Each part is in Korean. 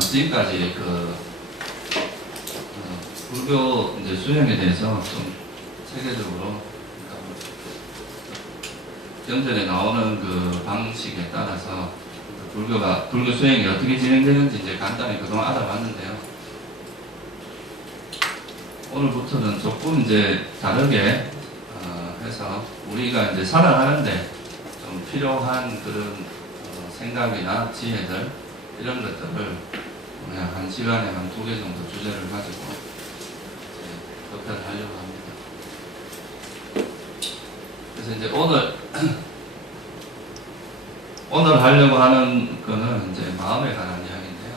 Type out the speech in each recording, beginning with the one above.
지금까지 불교 이제 수행에 대해서 좀 체계적으로 경전에 나오는 그 방식에 따라서 불교 수행이 어떻게 진행되는지 이제 간단히 그동안 알아봤는데요. 오늘부터는 조금 이제 다르게 해서 우리가 이제 살아가는데 좀 필요한 그런 생각이나 지혜들 이런 것들을 그냥 한 시간에 한 2개 정도 주제를 가지고 접근을 하려고 합니다. 그래서 이제 오늘 하려고 하는 거는 이제 마음에 관한 이야기인데요.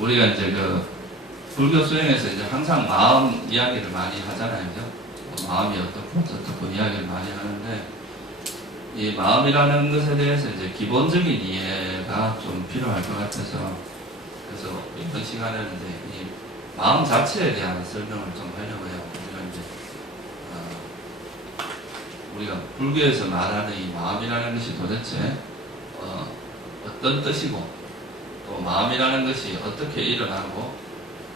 우리가 이제 그 불교 수행에서 이제 항상 마음 이야기를 많이 하잖아요. 그죠? 마음이 어떻고 이야기를 많이 하는데 이 마음이라는 것에 대해서 이제 기본적인 이해가 좀 필요할 것 같아서 그래서 이번 시간에는 이제 이 마음 자체에 대한 설명을 좀 하려고 해요. 우리가 불교에서 말하는 이 마음이라는 것이 도대체 어떤 뜻이고 또 마음이라는 것이 어떻게 일어나고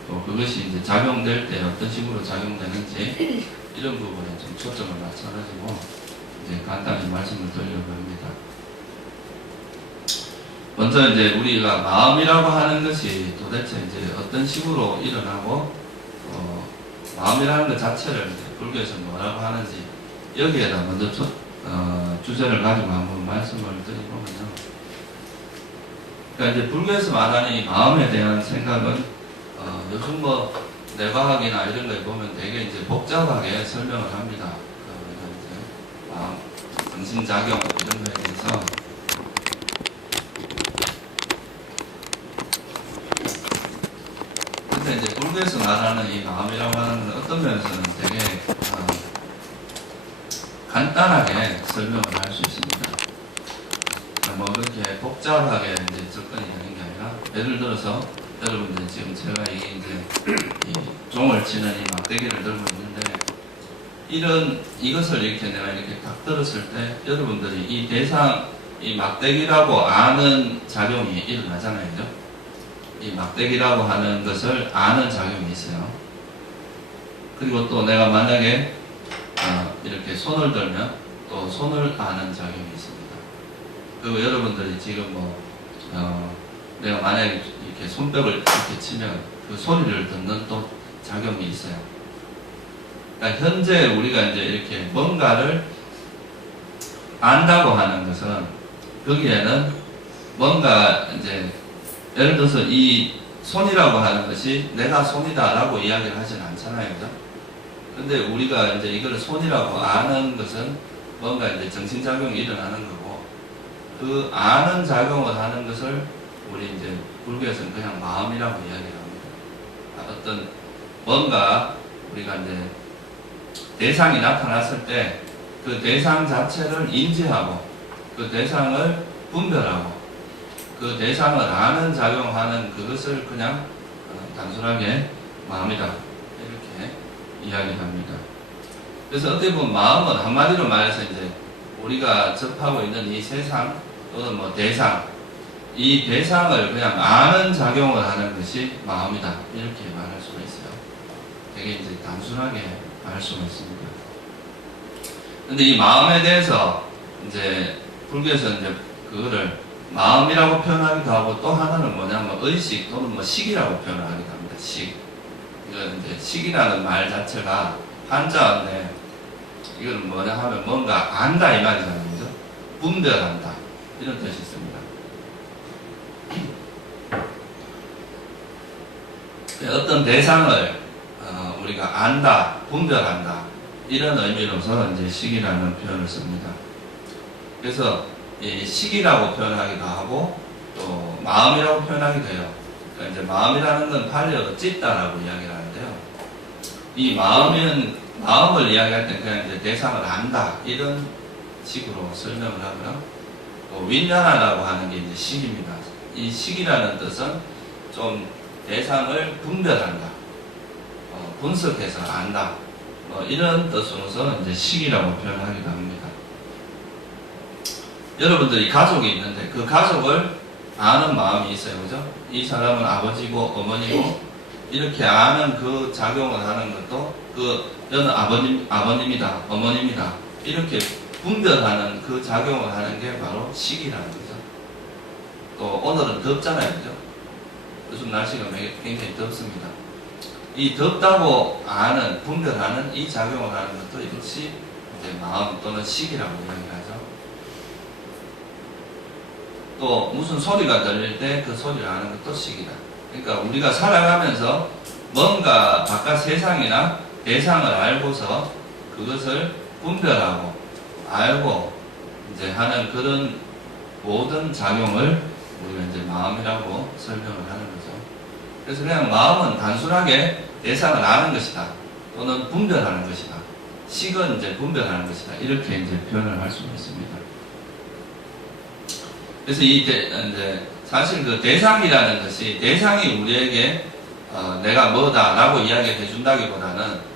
또 그것이 이제 작용될 때 어떤 식으로 작용되는지 이런 부분에 좀 초점을 맞춰가지고 이제 간단히 말씀을 드리려고 합니다. 먼저 이제 우리가 마음이라고 하는 것이 도대체 이제 어떤 식으로 일어나고 마음이라는 것 자체를 이제 불교에서 뭐라고 하는지 여기에다 먼저 주제를 가지고 한번 말씀을 드리보면요. 그러니까 이제 불교에서 말하는 이 마음에 대한 생각은 요즘 뭐 뇌과학이나 이런 거에 보면 되게 이제 복잡하게 설명을 합니다. 이제 마음, 정신작용 이런 거에 대해서 근데 이제 불교에서 말하는 이 마음이라고 하는 건 어떤 면에서는 되게 간단하게 설명을 할 수 있습니다. 뭐 그렇게 복잡하게 이제 접근이 되는 게 아니라 예를 들어서 여러분들 지금 제가 이게 이제 이 종을 치는 이 막대기를 들고 있는데 이것을 이렇게 내가 이렇게 딱 들었을 때 여러분들이 이 대상 이 막대기라고 아는 작용이 일어나잖아요. 그죠? 이 막대기라고 하는 것을 아는 작용이 있어요. 그리고 또 내가 만약에 이렇게 손을 들면 또 손을 아는 작용이 있습니다. 그리고 여러분들이 지금 내가 만약에 이렇게 손뼉을 이렇게 치면 그 소리를 듣는 또 작용이 있어요. 그러니까 현재 우리가 이제 이렇게 뭔가를 안다고 하는 것은 거기에는 뭔가 이제 예를 들어서 이 손이라고 하는 것이 내가 손이다라고 이야기를 하진 않잖아요. 그죠? 근데 우리가 이제 이걸 손이라고 아는 것은 뭔가 이제 정신작용이 일어나는 거고 그 아는 작용을 하는 것을 우리 이제 불교에서는 그냥 마음이라고 이야기를 합니다. 어떤 뭔가 우리가 이제 대상이 나타났을 때 그 대상 자체를 인지하고 그 대상을 분별하고 그 대상을 아는 작용하는 그것을 그냥 단순하게 마음이다 이렇게 이야기합니다. 그래서 어떻게 보면 마음은 한마디로 말해서 이제 우리가 접하고 있는 이 세상 또는 뭐 대상 이 대상을 그냥 아는 작용을 하는 것이 마음이다 이렇게 말할 수가 있어요. 되게 이제 단순하게 말 수가 있습니다. 근데 이 마음에 대해서 이제 불교에서 이제 그거를 마음이라고 표현하기도 하고 또 하나는 뭐냐면 의식 또는 뭐 식이라고 표현을 하기도 합니다. 식. 이건 이제 식이라는 말 자체가 한자인데 이건 뭐냐 하면 뭔가 안다 이 말이잖아요. 그죠? 분별한다 이런 뜻이 있습니다. 어떤 대상을 우리가 안다, 분별한다 이런 의미로서 이제 식이라는 표현을 씁니다. 그래서 이 식이라고 표현하기도 하고 또 마음이라고 표현하기도 해요. 그러니까 이제 마음이라는 건 팔려도 찢다라고 이야기를 하는데요. 이 마음을 이야기할 때 그냥 이제 대상을 안다 이런 식으로 설명을 하고요. 또 윈냐나라고 하는 게 이제 식입니다. 이 식이라는 뜻은 좀 대상을 분별한다, 분석해서 안다, 이런 뜻으로서 이제 식이라고 표현하기도 합니다. 여러분들이 가족이 있는데 그 가족을 아는 마음이 있어요. 그죠? 이 사람은 아버지고 어머니고 이렇게 아는 그 작용을 하는 것도 여는 아버님이다, 어머님이다 이렇게 분별하는 그 작용을 하는 게 바로 식이라는 거죠. 또 오늘은 덥잖아요. 그죠? 요즘 날씨가 굉장히 덥습니다. 이 덥다고 아는, 분별하는 이 작용을 하는 것도 이것이 이제 마음 또는 식이라고 이야기하죠. 또 무슨 소리가 들릴 때 그 소리를 아는 것도 식이다. 그러니까 우리가 살아가면서 뭔가 바깥 세상이나 대상을 알고서 그것을 분별하고 알고 이제 하는 그런 모든 작용을 우리가 이제 마음이라고 설명을 하는 거죠. 그래서 그냥 마음은 단순하게 대상을 아는 것이다. 또는 분별하는 것이다. 식은 이제 분별하는 것이다. 이렇게 이제 표현을 할 수가 있습니다. 그래서 이제 사실 그 대상이라는 것이 대상이 우리에게 내가 뭐다라고 이야기해 준다기보다는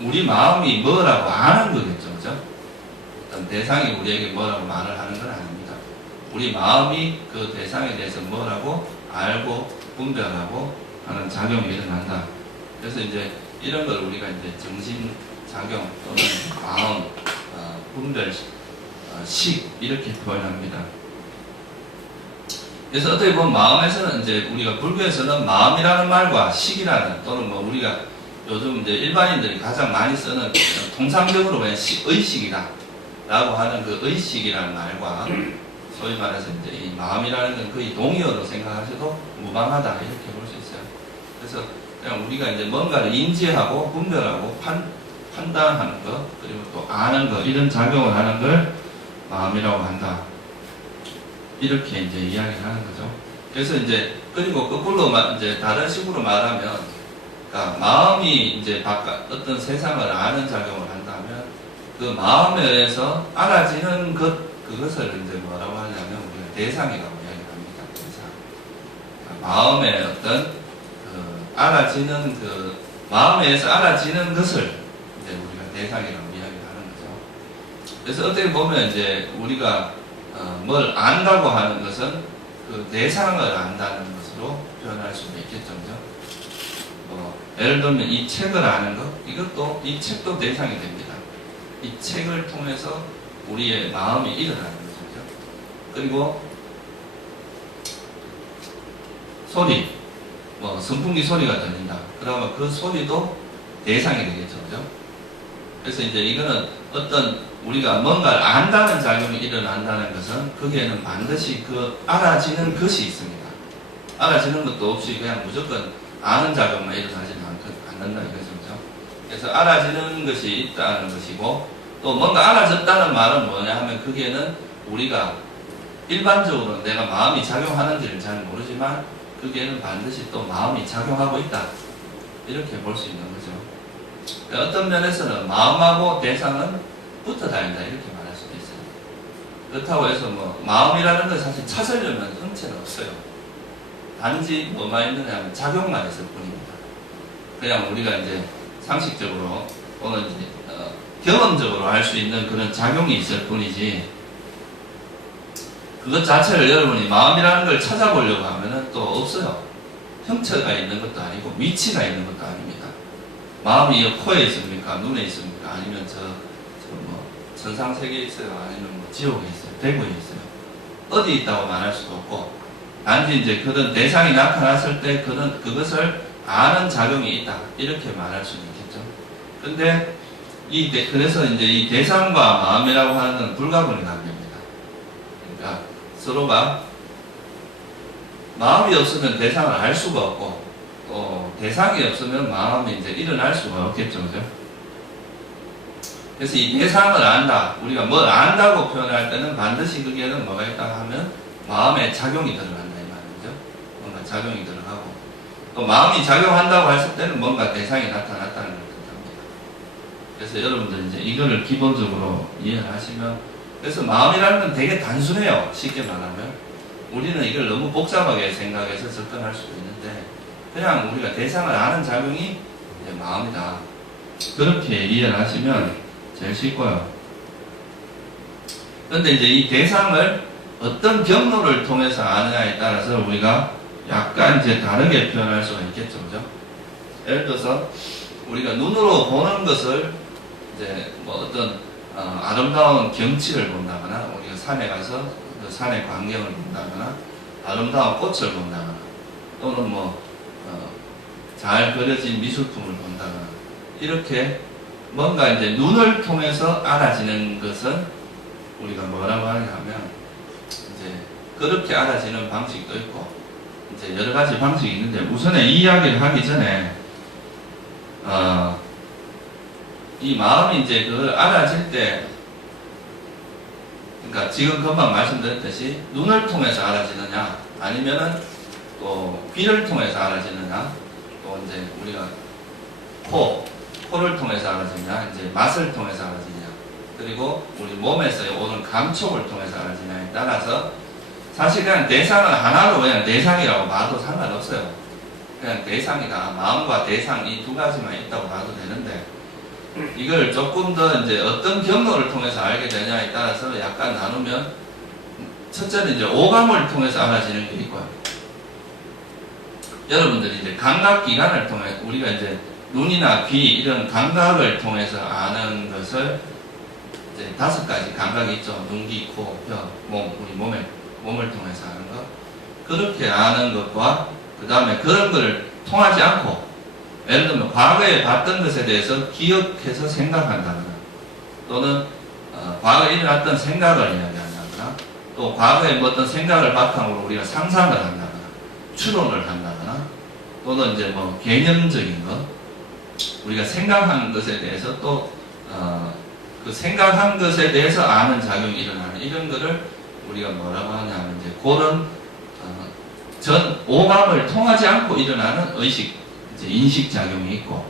우리 마음이 뭐라고 아는 거겠죠, 그죠? 어떤 대상이 우리에게 뭐라고 말을 하는 건 아닙니다. 우리 마음이 그 대상에 대해서 뭐라고 알고 분별하고 하는 작용이 일어난다. 그래서 이제 이런 걸 우리가 이제 정신작용 또는 마음, 분별, 식 이렇게 표현합니다. 그래서 어떻게 보면 마음에서는 이제 우리가 불교에서는 마음이라는 말과 식이라는 또는 뭐 우리가 요즘 이제 일반인들이 가장 많이 쓰는 통상적으로 그냥 의식이다 라고 하는 그 의식이라는 말과 소위 말해서 이제 이 마음이라는 건 거의 동의어로 생각하셔도 무방하다 이렇게 볼 수 있어요. 그래서 그냥 우리가 이제 뭔가를 인지하고 분별하고 판단하는 것 그리고 또 아는 것 이런 작용을 하는 걸 마음이라고 한다. 이렇게 이제 이야기를 하는 거죠. 그래서 이제 그리고 거꾸로 이제 다른 식으로 말하면, 그러니까 마음이 이제 바깥 어떤 세상을 아는 작용을 한다면 그 마음에 의해서 알아지는 그것을 이제 뭐라고 하냐면 우리가 대상이라고 이야기합니다. 대상. 그러니까 마음의 어떤 알아지는 마음에 의해서 알아지는 것을 이제 우리가 대상이라고 이야기하는 거죠. 그래서 어떻게 보면 이제 우리가 뭘 안다고 하는 것은 그 대상을 안다는 것으로 표현할 수도 있겠죠. 예를 들면 이 책을 아는 것, 이 책도 대상이 됩니다. 이 책을 통해서 우리의 마음이 일어나는 거죠. 그리고 소리, 선풍기 소리가 들린다. 그러면 그 소리도 대상이 되겠죠. 그죠? 그래서 이제 이거는 어떤 우리가 뭔가를 안다는 작용이 일어난다는 것은 거기에는 반드시 그 알아지는 것이 있습니다. 알아지는 것도 없이 그냥 무조건 아는 작용만 일어나지는 않는다 이거죠. 그래서 알아지는 것이 있다는 것이고 또 뭔가 알아졌다는 말은 뭐냐 하면 거기에는 우리가 일반적으로 내가 마음이 작용하는지를 잘 모르지만 거기에는 반드시 또 마음이 작용하고 있다. 이렇게 볼 수 있는 거죠. 어떤 면에서는 마음하고 대상은 붙어 다닌다 이렇게 말할 수도 있어요. 그렇다고 해서 마음이라는 건 사실 찾으려면 형체는 없어요. 단지 뭐만 있느냐 하면 작용만 있을 뿐입니다. 그냥 우리가 이제 상식적으로 또는 이제 경험적으로 할 수 있는 그런 작용이 있을 뿐이지 그것 자체를 여러분이 마음이라는 걸 찾아보려고 하면은 또 없어요. 형체가 있는 것도 아니고 위치가 있는 것도 아닙니다. 마음이 코에 있습니까? 눈에 있습니까? 아니면 천상세계에 있어요? 아니면 지옥에 있어요? 대구에 있어요? 어디 있다고 말할 수도 없고 단지 이제 그런 대상이 나타났을 때 그것을 아는 작용이 있다 이렇게 말할 수는 있겠죠. 근데 그래서 이제 이 대상과 마음이라고 하는 건 불가분의 관계입니다. 그러니까 서로가 마음이 없으면 대상을 알 수가 없고 또 대상이 없으면 마음이 이제 일어날 수가 없겠죠. 그죠? 그래서 이 대상을 안다, 우리가 뭘 안다고 표현할 때는 반드시 거기에는 뭐가 있다 하면 마음의 작용이 들어간다 이 말이죠. 뭔가 작용이 들어가고 또 마음이 작용한다고 했을 때는 뭔가 대상이 나타났다는 걸 뜻합니다. 그래서 여러분들 이제 이거를 기본적으로 이해를 하시면 그래서 마음이라는 건 되게 단순해요. 쉽게 말하면 우리는 이걸 너무 복잡하게 생각해서 접근할 수도 있는데 그냥 우리가 대상을 아는 작용이 이제 마음이다. 그렇게 이해를 하시면 제일 쉽고요. 그런데 이제 이 대상을 어떤 경로를 통해서 아느냐에 따라서 우리가 약간 이제 다르게 표현할 수가 있겠죠, 그죠? 예를 들어서 우리가 눈으로 보는 것을 이제 뭐 어떤 아름다운 경치를 본다거나 우리가 산에 가서 그 산의 광경을 본다거나 아름다운 꽃을 본다거나 또는 뭐 잘 그려진 미술품을 본다거나 이렇게 뭔가 이제 눈을 통해서 알아지는 것은 우리가 뭐라고 하냐 하면 이제 그렇게 알아지는 방식도 있고 이제 여러 가지 방식이 있는데 우선에 이 이야기를 하기 전에 이 마음이 이제 그걸 알아질 때 그러니까 지금 금방 말씀드렸듯이 눈을 통해서 알아지느냐 아니면은 또 귀를 통해서 알아지느냐 또 이제 우리가 코를 통해서 알아지느냐 이제 맛을 통해서 알아지느냐 그리고 우리 몸에서 오는 감촉을 통해서 알아지느냐에 따라서 사실 그냥 대상을 하나로 그냥 대상이라고 봐도 상관없어요. 그냥 대상이다. 마음과 대상 이 두 가지만 있다고 봐도 되는데 이걸 조금 더 이제 어떤 경로를 통해서 알게 되냐에 따라서 약간 나누면 첫째는 이제 오감을 통해서 알아지는 게 있고요. 여러분들이 이제 감각기관을 통해 우리가 이제 눈이나 귀 이런 감각을 통해서 아는 것을 이제 5가지 감각이 있죠. 눈, 귀, 코, 혀, 몸, 우리 몸을 통해서 아는 것. 그렇게 아는 것과 그 다음에 그런 걸 통하지 않고 예를 들면 과거에 봤던 것에 대해서 기억해서 생각한다거나 또는 과거에 일어났던 생각을 이야기한다거나 또 과거에 뭐 어떤 생각을 바탕으로 우리가 상상을 한다거나 추론을 한다거나 또는 이제 뭐 개념적인 것 우리가 생각한 것에 대해서 또 그 생각한 것에 대해서 아는 작용이 일어나는 이런 거를 우리가 뭐라고 하냐면 이제 그런 전 오감을 통하지 않고 일어나는 의식 이제 인식 작용이 있고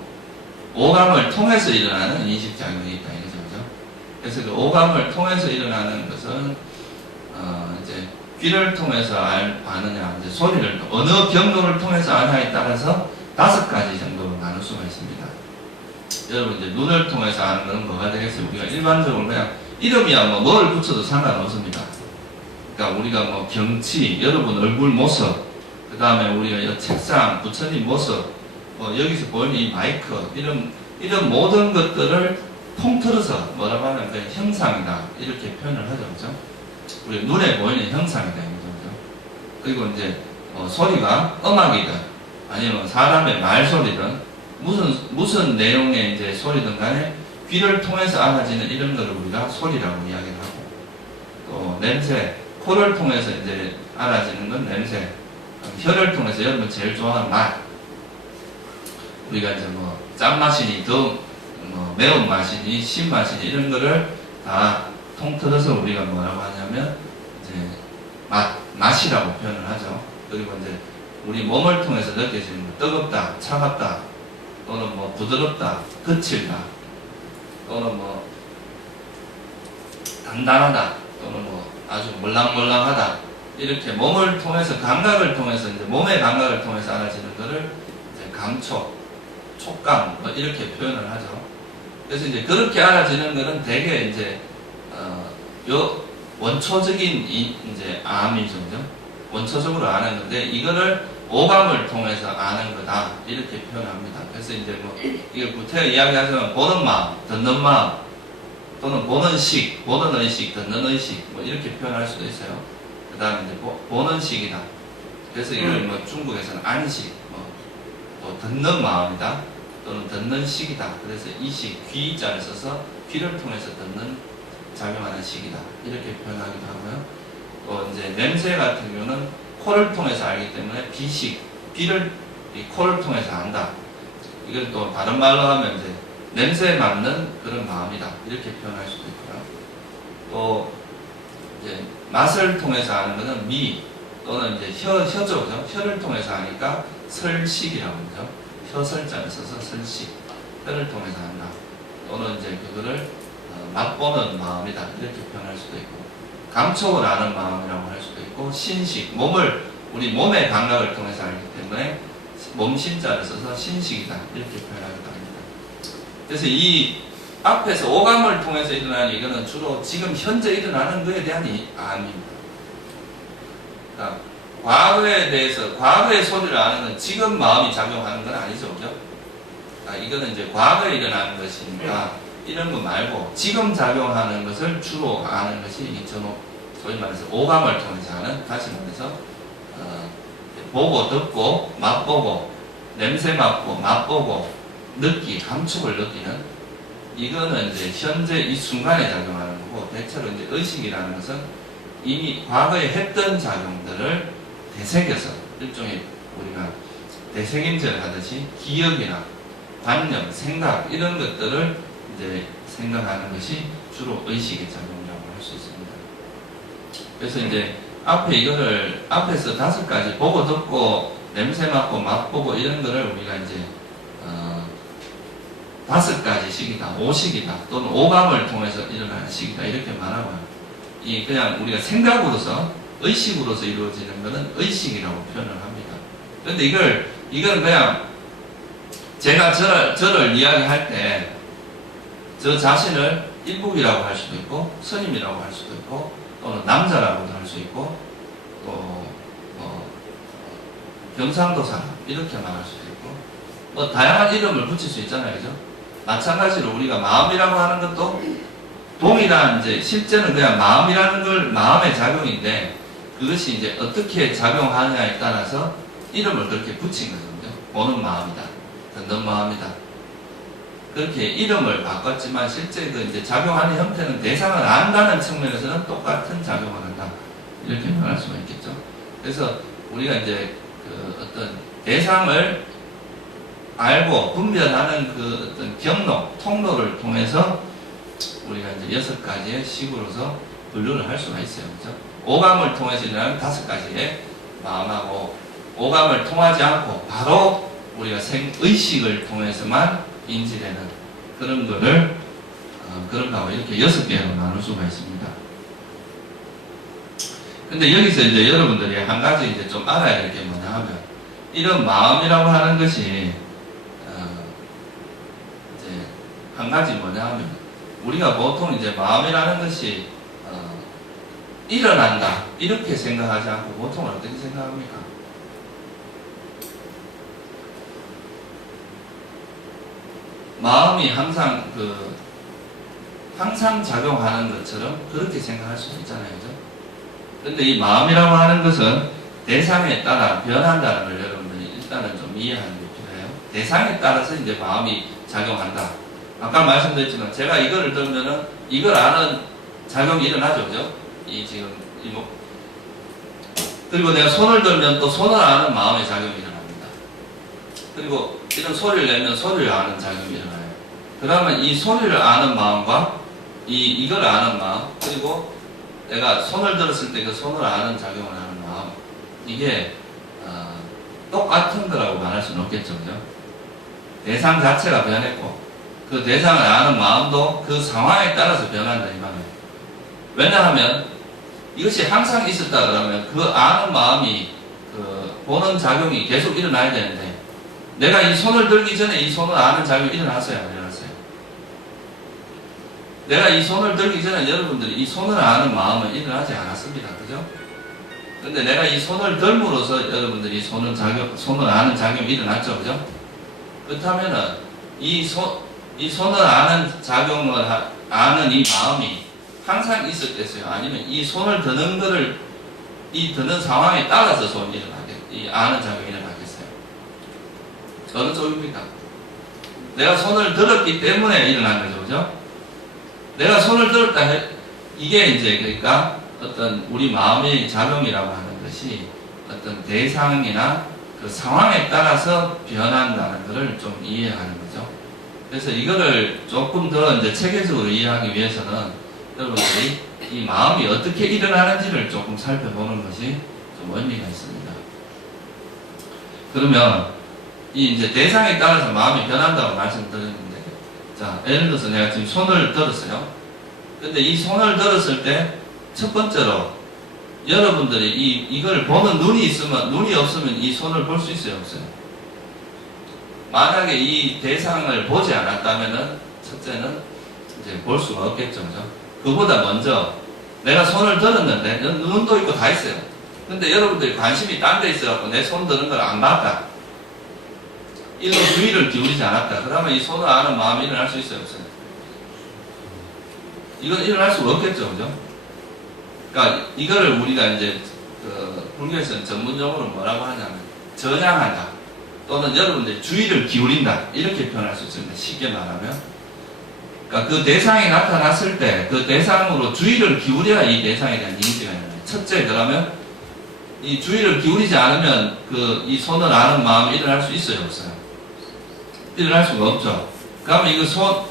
오감을 통해서 일어나는 인식 작용이 있다 이거죠, 그죠? 그래서 그 오감을 통해서 일어나는 것은 이제 귀를 통해서 아느냐, 이제 소리를 어느 경로를 통해서 아느냐에 따라서 5가지 정도로 나눌 수가 있습니다. 여러분 이제 눈을 통해서 아는 것은 뭐가 되겠어요? 우리가 일반적으로 그냥 이름이야 뭐 뭘 붙여도 상관없습니다. 그러니까 우리가 뭐 경치, 여러분 얼굴 모습, 그 다음에 우리가 이 책상, 부처님 모습, 뭐 여기서 보이는 이 마이크 이런 모든 것들을 통틀어서 뭐라고 하면 그 형상이다 이렇게 표현을 하죠, 그죠? 우리 눈에 보이는 형상이다 이거죠. 그리고 이제 소리가 음악이든 아니면 사람의 말소리든 무슨 내용의 이제 소리든 간에 귀를 통해서 알아지는 이런 거를 우리가 소리라고 이야기를 하고 또 냄새, 코를 통해서 이제 알아지는 건 냄새, 혀를 통해서 여러분 제일 좋아하는 맛 우리가 이제 뭐 짠맛이니 더 뭐 매운맛이니 신맛이니 이런 거를 다 통틀어서 우리가 뭐라고 하냐면 이제 맛이라고 표현을 하죠. 그리고 이제 우리 몸을 통해서 느껴지는 거, 뜨겁다, 차갑다, 또는 뭐 부드럽다, 거칠다, 또는 뭐 단단하다, 또는 뭐 아주 몰랑몰랑하다 이렇게 몸을 통해서 감각을 통해서 이제 몸의 감각을 통해서 알아지는 것을 이제 감촉, 촉감 뭐 이렇게 표현을 하죠. 그래서 이제 그렇게 알아지는 것은 대개 이제 요 원초적인 이제 암이죠, 원초적으로 아는 건데 이거를 오감을 통해서 아는 거다 이렇게 표현합니다. 그래서 이제 뭐 이게 구태여 이야기하자면 보는 마음, 듣는 마음 또는 보는 식, 보는 의식, 듣는 의식 뭐 이렇게 표현할 수도 있어요. 그 다음에 이제 보는 식이다. 그래서 이걸 뭐 중국에서는 안식, 또 듣는 마음이다 또는 듣는 식이다. 그래서 이식, 귀자를 써서 귀를 통해서 듣는 작용하는 식이다 이렇게 표현하기도 하고요. 또 이제 냄새 같은 경우는 코를 통해서 알기 때문에 비식, 비를 이 코를 통해서 안다. 이걸 또 다른 말로 하면 이제 냄새에 맞는 그런 마음이다 이렇게 표현할 수도 있고요. 또 이제 맛을 통해서 아는 것은 미 또는 이제 혀죠, 그죠? 혀를 통해서 아니까 설식이라고 하죠. 혀설자를 써서 설식, 혀를 통해서 한다. 또는 이제 그거를 맛보는 마음이다 이렇게 표현할 수도 있고, 감촉을 아는 마음이라고 할 수도 있고, 신식, 우리 몸의 감각을 통해서 알기 때문에 몸신자를 써서 신식이다 이렇게 표현하기도 합니다. 그래서 이 앞에서 오감을 통해서 일어나는 이거는 주로 지금 현재 일어나는 것에 대한 암입니다. 그러니까 과거에 대해서 과거의 소리를 아는 건 지금 마음이 작용하는 건 아니죠, 그죠? 이거는 이제 과거에 일어나는 것이니까 이런 거 말고 지금 작용하는 것을 주로 아는 것이 이 전후, 소위 말해서 오감을 통해서 하는, 다시 말해서 보고 듣고 맛보고 냄새 맡고 맛보고 느끼 감촉을 느끼는, 이거는 이제 현재 이 순간에 작용하는 거고, 대체로 이제 의식이라는 것은 이미 과거에 했던 작용들을 되새겨서 일종의 우리가 되새김질 하듯이 기억이나 관념, 생각 이런 것들을 이제 생각하는 것이 주로 의식의 작용이라고 할 수 있습니다. 그래서 이제 앞에 이거를 앞에서 5가지 보고 듣고 냄새 맡고 맛보고 이런 거를 우리가 이제 5가지 식이다, 5식이다 또는 오감을 통해서 일어나는 식이다 이렇게 말하고요. 이 그냥 우리가 생각으로서 의식으로서 이루어지는 것은 의식이라고 표현을 합니다. 그런데 이건 그냥 제가 저를 이야기할 때 저 자신을 일북이라고 할 수도 있고 스님이라고 할 수도 있고 또는 남자라고도 할 수 있고 또 경상도 사람 이렇게 말할 수도 있고 뭐 다양한 이름을 붙일 수 있잖아요, 그죠? 마찬가지로 우리가 마음이라고 하는 것도 동일한, 이제 실제는 그냥 마음이라는 걸 마음의 작용인데 그것이 이제 어떻게 작용하느냐에 따라서 이름을 그렇게 붙인 거거든요. 보는 마음이다, 듣는 마음이다. 그렇게 이름을 바꿨지만 실제 그 이제 작용하는 형태는 대상을 안다는 측면에서는 똑같은 작용을 한다. 이렇게 말할 수가 있겠죠. 그래서 우리가 이제 그 어떤 대상을 알고 분별하는 그 어떤 경로, 통로를 통해서 우리가 이제 6가지의 식으로서 분류를 할 수가 있어요. 그죠? 오감을 통해서 일어나는 5가지의 마음하고, 오감을 통하지 않고 바로 우리가 의식을 통해서만 인지되는 그런 거를 그런 거하고 이렇게 6개로 나눌 수가 있습니다. 근데 여기서 이제 여러분들이 한 가지 이제 좀 알아야 될 게 뭐냐 하면, 이런 마음이라고 하는 것이 이제 한 가지 뭐냐 하면, 우리가 보통 이제 마음이라는 것이 일어난다 이렇게 생각하지 않고 보통 어떻게 생각합니까? 마음이 항상 항상 작용하는 것처럼 그렇게 생각할 수도 있잖아요, 그죠? 근데 이 마음이라고 하는 것은 대상에 따라 변한다는 걸 여러분들이 일단은 좀 이해하는 게 필요해요. 대상에 따라서 이제 마음이 작용한다. 아까 말씀드렸지만 제가 이거를 들면은 이걸 아는 작용이 일어나죠, 그죠? 그리고 내가 손을 들면 또 손을 아는 마음의 작용이 일어납니다. 그리고 이런 소리를 내면 소리를 아는 작용이 일어나요. 그러면 이 소리를 아는 마음과 이걸 아는 마음, 그리고 내가 손을 들었을 때 그 손을 아는 작용을 하는 마음, 이게 똑같은 거라고 말할 수는 없겠죠, 그죠? 대상 자체가 변했고 그 대상을 아는 마음도 그 상황에 따라서 변한다 이 말이에요. 왜냐하면 이것이 항상 있었다 그러면 그 아는 마음이 보는 작용이 계속 일어나야 되는데, 내가 이 손을 들기 전에 이 손을 아는 작용이 일어났어요, 안 일어났어요? 내가 이 손을 들기 전에 여러분들이 이 손을 아는 마음은 일어나지 않았습니다, 그죠? 근데 내가 이 손을 들므로써 여러분들이 손을 아는 작용이 일어났죠, 그죠? 그렇다면은 이 손을 아는 작용을 아는 이 마음이 항상 있었겠어요? 아니면 이 손을 드는 거를 이 드는 상황에 따라서 손이 이 아는 작용이 일어나겠어요? 어느 쪽입니까? 내가 손을 들었기 때문에 일어난 거죠, 그죠? 내가 손을 들었다 이게 이제 그러니까 어떤 우리 마음의 작용이라고 하는 것이 어떤 대상이나 그 상황에 따라서 변한다는 것을 좀 이해하는 거죠. 그래서 이거를 조금 더 이제 체계적으로 이해하기 위해서는 여러분들이 이 마음이 어떻게 일어나는지를 조금 살펴보는 것이 좀 의미가 있습니다. 그러면 이 이제 대상에 따라서 마음이 변한다고 말씀드렸는데, 자, 예를 들어서 내가 지금 손을 들었어요. 근데 이 손을 들었을 때 첫 번째로 여러분들이 이걸 보는 눈이 없으면 이 손을 볼 수 있어요, 없어요? 만약에 이 대상을 보지 않았다면은 첫째는 이제 볼 수가 없겠죠, 그죠? 그보다 먼저 내가 손을 들었는데 눈도 있고 다 있어요. 근데 여러분들이 관심이 딴 데 있어갖고 내 손 드는 걸 안 봤다. 일로 주의를 기울이지 않았다. 그러면 이 손을 아는 마음이 일어날 수 있어요, 없어요? 이건 일어날 수가 없겠죠, 그죠? 그러니까 이거를 우리가 이제 불교에서는 전문용어로 뭐라고 하냐면 전향한다. 또는 여러분들이 주의를 기울인다. 이렇게 표현할 수 있습니다. 쉽게 말하면. 그러니까 그 대상이 나타났을 때 그 대상으로 주의를 기울여야 이 대상에 대한 인지가 있는 거예요. 첫째, 그러면 이 주의를 기울이지 않으면 이 손을 아는 마음이 일어날 수 있어요, 없어요? 일어날 수가 없죠. 그러면 이거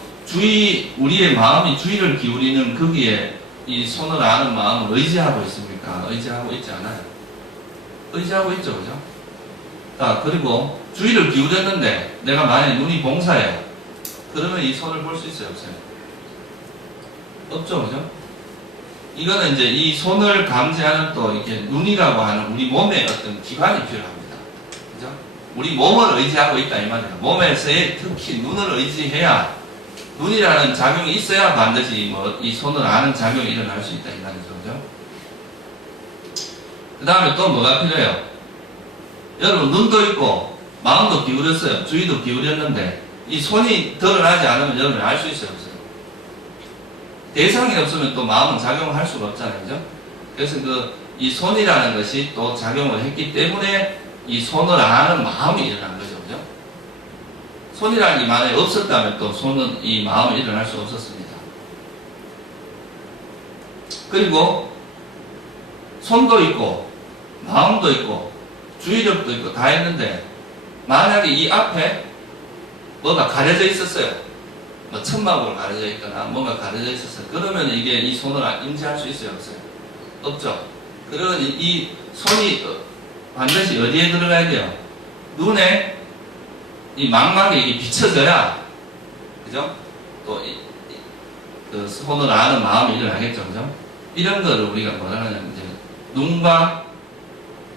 우리의 마음이 주의를 기울이는 거기에 이 손을 아는 마음을 의지하고 있습니까? 의지하고 있지 않아요. 의지하고 있죠, 그죠? 자, 그리고 주의를 기울였는데 내가 만약에 눈이 봉사해요. 그러면 이 손을 볼 수 있어요, 없어요? 없죠, 그죠? 이거는 이제 이 손을 감지하는 또 이렇게 눈이라고 하는 우리 몸의 어떤 기관이 필요합니다. 그죠? 우리 몸을 의지하고 있다 이 말이에요. 몸에서의 특히 눈을 의지해야 눈이라는 작용이 있어야 반드시 이 손을 아는 작용이 일어날 수 있다 이 말이죠. 그죠? 그 다음에 또 뭐가 필요해요? 여러분 눈도 있고 마음도 기울였어요. 주의도 기울였는데 이 손이 드러나지 않으면 여러분이 알 수 있어요, 없어요? 대상이 없으면 또 마음은 작용을 할 수가 없잖아요, 그죠? 그래서 이 손이라는 것이 또 작용을 했기 때문에 이 손을 아는 마음이 일어난 거죠, 그죠? 손이라는 게 만약에 없었다면 또 손은 이 마음이 일어날 수 없었습니다. 그리고 손도 있고 마음도 있고 주의력도 있고 다 있는데 만약에 이 앞에 뭐가 가려져 있었어요. 뭐 천막으로 가려져 있거나 뭔가 가려져 있었어요. 그러면 이게 이 손을 인지할 수 있어요, 없어요? 없죠. 그러면 이 손이 반드시 어디에 들어가야 돼요? 눈에 이 망막에 이게 비춰져야, 그죠? 또 그 손을 아는 마음이 일어나겠죠, 그죠? 이런 거를 우리가 뭐라 하냐면 이제 눈과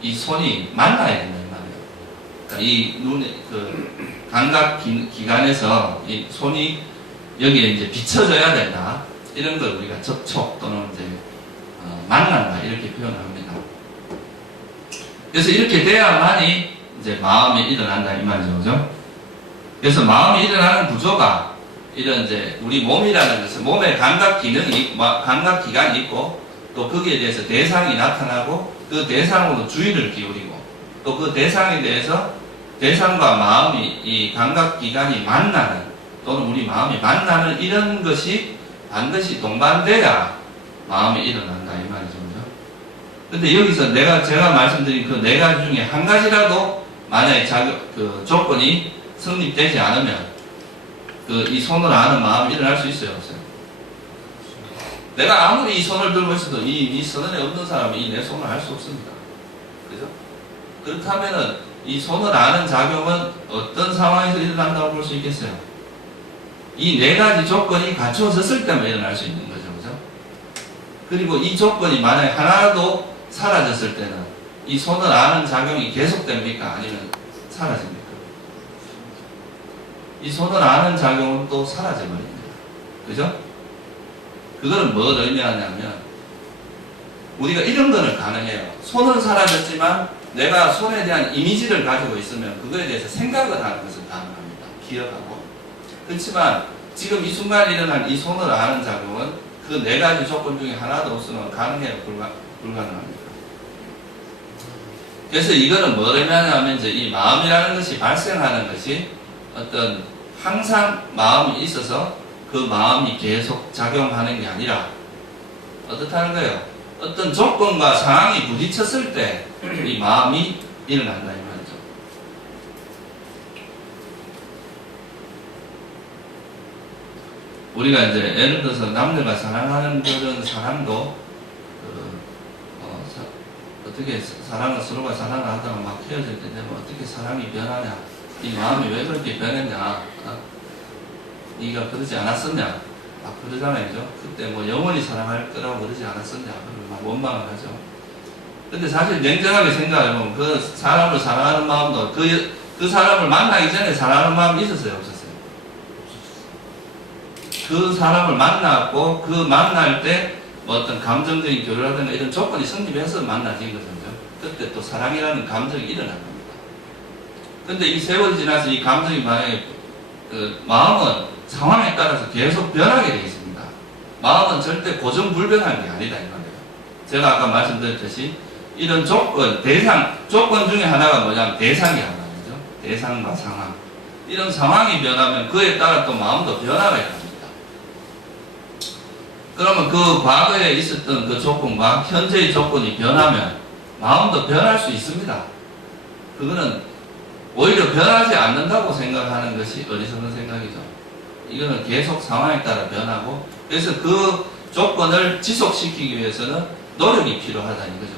이 손이 만나야 된다 이 말이에요. 그러니까 이 눈의 감각 기관에서 이 손이 여기에 이제 비춰져야 된다. 이런 걸 우리가 접촉 또는 이제 만난다 이렇게 표현을 합니다. 그래서 이렇게 돼야만이 이제 마음이 일어난다 이 말이죠, 그죠? 그래서 마음이 일어나는 구조가 이런 이제 우리 몸이라는 것은 몸에 감각 기관이 있고 또 거기에 대해서 대상이 나타나고 그 대상으로 주의를 기울이고 또 그 대상에 대해서 대상과 마음이 이 감각 기관이 만나는 또는 우리 마음이 만나는 이런 것이 반드시 동반돼야 마음이 일어난다 이 말이죠. 근데 여기서 제가 말씀드린 그 네 가지 중에 한 가지라도 만약에 조건이 성립되지 않으면 이 손을 아는 마음이 일어날 수 있어요, 없어요? 내가 아무리 이 손을 들고 있어도 이 선언에 없는 사람이 이 내 손을 알 수 없습니다. 그죠? 그렇다면은 이 손을 아는 작용은 어떤 상황에서 일어난다고 볼 수 있겠어요? 이 네 가지 조건이 갖추어졌을 때만 일어날 수 있는 거죠, 그죠? 그리고 이 조건이 만약에 하나라도 사라졌을 때는 이 손을 아는 작용이 계속됩니까? 아니면 사라집니까? 이 손을 아는 작용은 또 사라져버립니다. 그죠? 그거는 뭘 의미하냐면 우리가 이런 거는 가능해요. 손은 사라졌지만 내가 손에 대한 이미지를 가지고 있으면 그거에 대해서 생각을 하는 것은 가능합니다. 기억하고. 그렇지만 지금 이 순간 일어난 이 손을 아는 작용은 그 네 가지 조건 중에 하나도 없으면 가능해요? 불가능합니다. 그래서 이거는 뭘 의미하냐면 이제 이 마음이라는 것이 발생하는 것이 어떤 항상 마음이 있어서 그 마음이 계속 작용하는 게 아니라 어떻다는 거예요? 어떤 조건과 상황이 부딪혔을 때 이 마음이 일어난다 이 말이죠. 우리가 이제 예를 들어서 남녀가 사랑하는 그런 사랑도 어떻게 서로가 사랑을 하다가 막 헤어질 때 되면 어떻게 사랑이 변하냐, 이 마음이 왜 그렇게 변했냐, 네가 그러지 않았었냐, 막 그러잖아요, 그죠? 그때 뭐 영원히 사랑할 거라고 그러지 않았었냐, 그러면 막 원망을 하죠. 근데 사실 냉정하게 생각해보면 그 사람을 사랑하는 마음도 그 사람을 만나기 전에 사랑하는 마음이 있었어요, 없었어요? 그 사람을 만났고 그 만날 때 뭐 어떤 감정적인 교류라든가 이런 조건이 성립해서 만나진 거죠. 그때 또 사랑이라는 감정이 일어난 겁니다. 근데 이 세월이 지나서 이 감정이 만약에 그 마음은 상황에 따라서 계속 변하게 되어 있습니다. 마음은 절대 고정불변한 게 아니다 이 말이에요. 제가 아까 말씀드렸듯이 이런 조건, 조건 중에 하나가 뭐냐면 대상이란 말이죠. 대상과 상황. 이런 상황이 변하면 그에 따라 또 마음도 변화가 일어납니다. 그러면 그 과거에 있었던 그 조건과 현재의 조건이 변하면 마음도 변할 수 있습니다. 그거는 오히려 변하지 않는다고 생각하는 것이 어리석은 생각이죠. 이거는 계속 상황에 따라 변하고, 그래서 그 조건을 지속시키기 위해서는 노력이 필요하다는 거죠.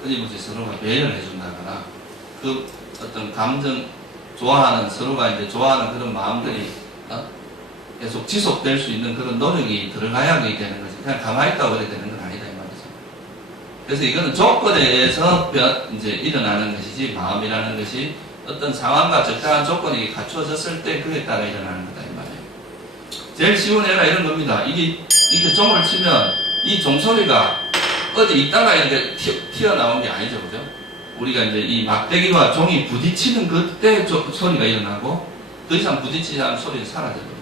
끊임없이 서로가 배려를 해준다거나, 그 어떤 감정, 서로가 이제 좋아하는 그런 마음들이 계속 지속될 수 있는 그런 노력이 들어가야 하게 되는 거지. 그냥 가만히 있다고 그래야 되는 건 아니다 이 말이죠. 그래서 이거는 조건에 의해서 이제 일어나는 것이지, 마음이라는 것이 어떤 상황과 적당한 조건이 갖추어졌을 때 그에 따라 일어나는 거다 이 말이에요. 제일 쉬운 예가 이런 겁니다. 이게 종을 치면 이 종소리가 어디 있다가 이렇게 튀어나온 게 아니죠, 그죠? 우리가 이제 이 막대기와 종이 부딪히는 그때 소리가 일어나고, 더 이상 부딪히지 않은 소리는 사라져버립니다.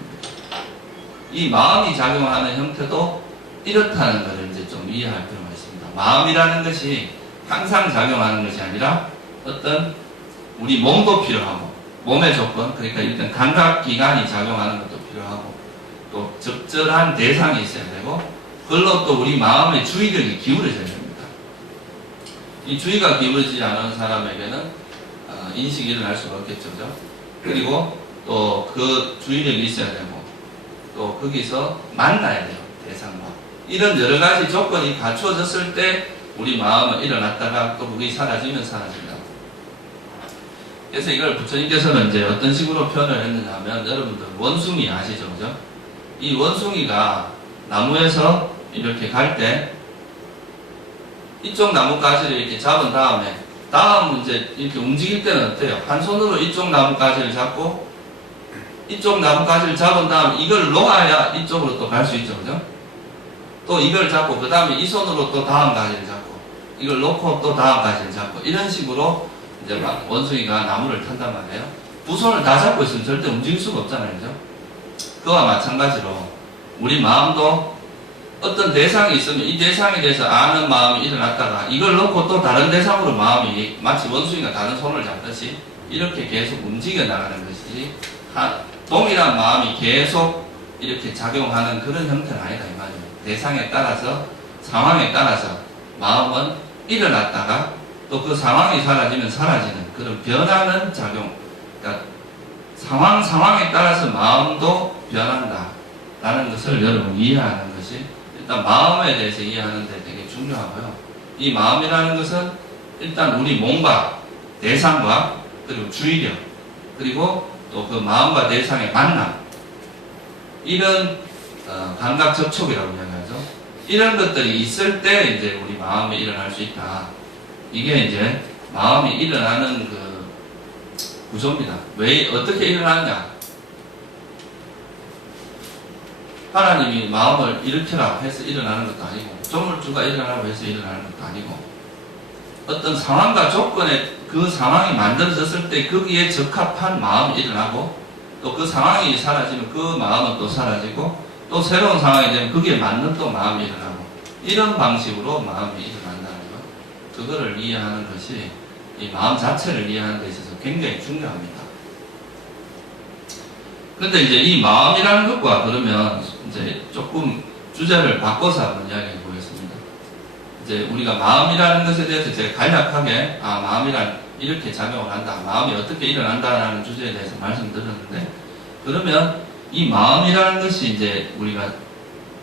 이 마음이 작용하는 형태도 이렇다는 것을 이제 좀 이해할 필요가 있습니다. 마음이라는 것이 항상 작용하는 것이 아니라 어떤 우리 몸도 필요하고, 몸의 조건, 그러니까 일단 감각기관이 작용하는 것도 필요하고, 또 적절한 대상이 있어야 되고, 그걸로 또 우리 마음의 주의력이 기울어져야 됩니다. 이 주의가 기울어지지 않은 사람에게는 인식이 일어날 수가 없겠죠. 그죠? 그리고 또 그 주의력이 있어야 되고, 또 거기서 만나야 돼요. 대상과. 이런 여러 가지 조건이 갖추어졌을 때 우리 마음은 일어났다가 또 그게 사라지면 사라진다. 그래서 이걸 부처님께서는 이제 어떤 식으로 표현을 했느냐 하면, 여러분들 원숭이 아시죠? 그죠? 이 원숭이가 나무에서 이렇게 갈 때 이쪽 나뭇가지를 이렇게 잡은 다음에 다음 이제 이렇게 움직일 때는 어때요? 한 손으로 이쪽 나뭇가지를 잡고 이쪽 나뭇가지를 잡은 다음에 이걸 놓아야 이쪽으로 또 갈 수 있죠. 그죠? 또 이걸 잡고 그 다음에 이 손으로 또 다음 가지를 잡고 이걸 놓고 또 다음 가지를 잡고 이런 식으로 이제 막 원숭이가 나무를 탄단 말이에요. 두 손을 다 잡고 있으면 절대 움직일 수가 없잖아요. 그죠? 그와 마찬가지로 우리 마음도 어떤 대상이 있으면 이 대상에 대해서 아는 마음이 일어났다가 이걸 놓고 또 다른 대상으로 마음이 마치 원숭이가 다른 손을 잡듯이 이렇게 계속 움직여 나가는 것이지, 동일한 마음이 계속 이렇게 작용하는 그런 형태는 아니다 이 말이에요. 대상에 따라서, 상황에 따라서 마음은 일어났다가 또 그 상황이 사라지면 사라지는 그런 변하는 작용, 그러니까 상황에 따라서 마음도 변한다 라는 것을 여러분 이해하는 것이 일단 마음에 대해서 이해하는 데 되게 중요하고요. 이 마음이라는 것은 일단 우리 몸과 대상과 그리고 주의력, 그리고 또 그 마음과 대상의 만남, 이런 감각 접촉이라고 이야기하죠. 이런 것들이 있을 때 이제 우리 마음이 일어날 수 있다. 이게 이제 마음이 일어나는 그 구조입니다. 왜 어떻게 일어나느냐? 하나님이 마음을 일으키라 해서 일어나는 것도 아니고, 조물주가 일어나라고 해서 일어나는 것도 아니고, 어떤 상황과 조건에 그 상황이 만들어졌을 때 거기에 적합한 마음이 일어나고, 또 그 상황이 사라지면 그 마음은 또 사라지고, 또 새로운 상황이 되면 거기에 맞는 또 마음이 일어나고, 이런 방식으로 마음이 일어난다는 것, 그거를 이해하는 것이 이 마음 자체를 이해하는 데 있어서 굉장히 중요합니다. 그런데 이제 이 마음이라는 것과 그러면 이제 조금 주제를 바꿔서 한번 이야기해 보겠습니다. 이제 우리가 마음이라는 것에 대해서 제가 간략하게 마음이란 이렇게 작용을 한다, 마음이 어떻게 일어난다라는 주제에 대해서 말씀드렸는데, 그러면 이 마음이라는 것이 이제 우리가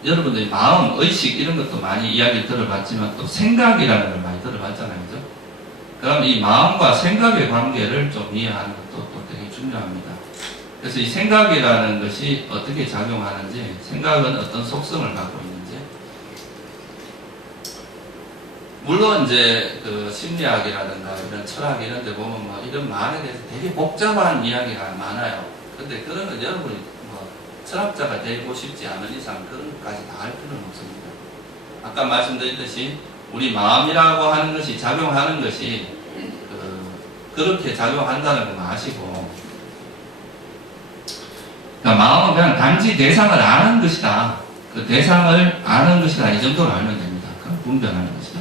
여러분들이 마음, 의식 이런 것도 많이 이야기 들어봤지만 또 생각이라는 걸 많이 들어봤잖아요. 그죠? 그럼 이 마음과 생각의 관계를 좀 이해하는 것도 또 되게 중요합니다. 그래서 이 생각이라는 것이 어떻게 작용하는지, 생각은 어떤 속성을 갖고 있는지, 물론 이제 그 심리학이라든가 이런 철학 이런 데 보면 뭐 이런 말에 대해서 되게 복잡한 이야기가 많아요. 근데 그런 건 여러분이 뭐 철학자가 되고 싶지 않은 이상 그런 것까지 다 할 필요는 없습니다. 아까 말씀드렸듯이 우리 마음이라고 하는 것이 작용하는 것이 그렇게 작용한다는 걸 아시고, 그러니까 마음은 그냥 단지 대상을 아는 것이다. 그 대상을 아는 것이다. 이 정도로 알면 됩니다. 그럼 분별하는 것이다.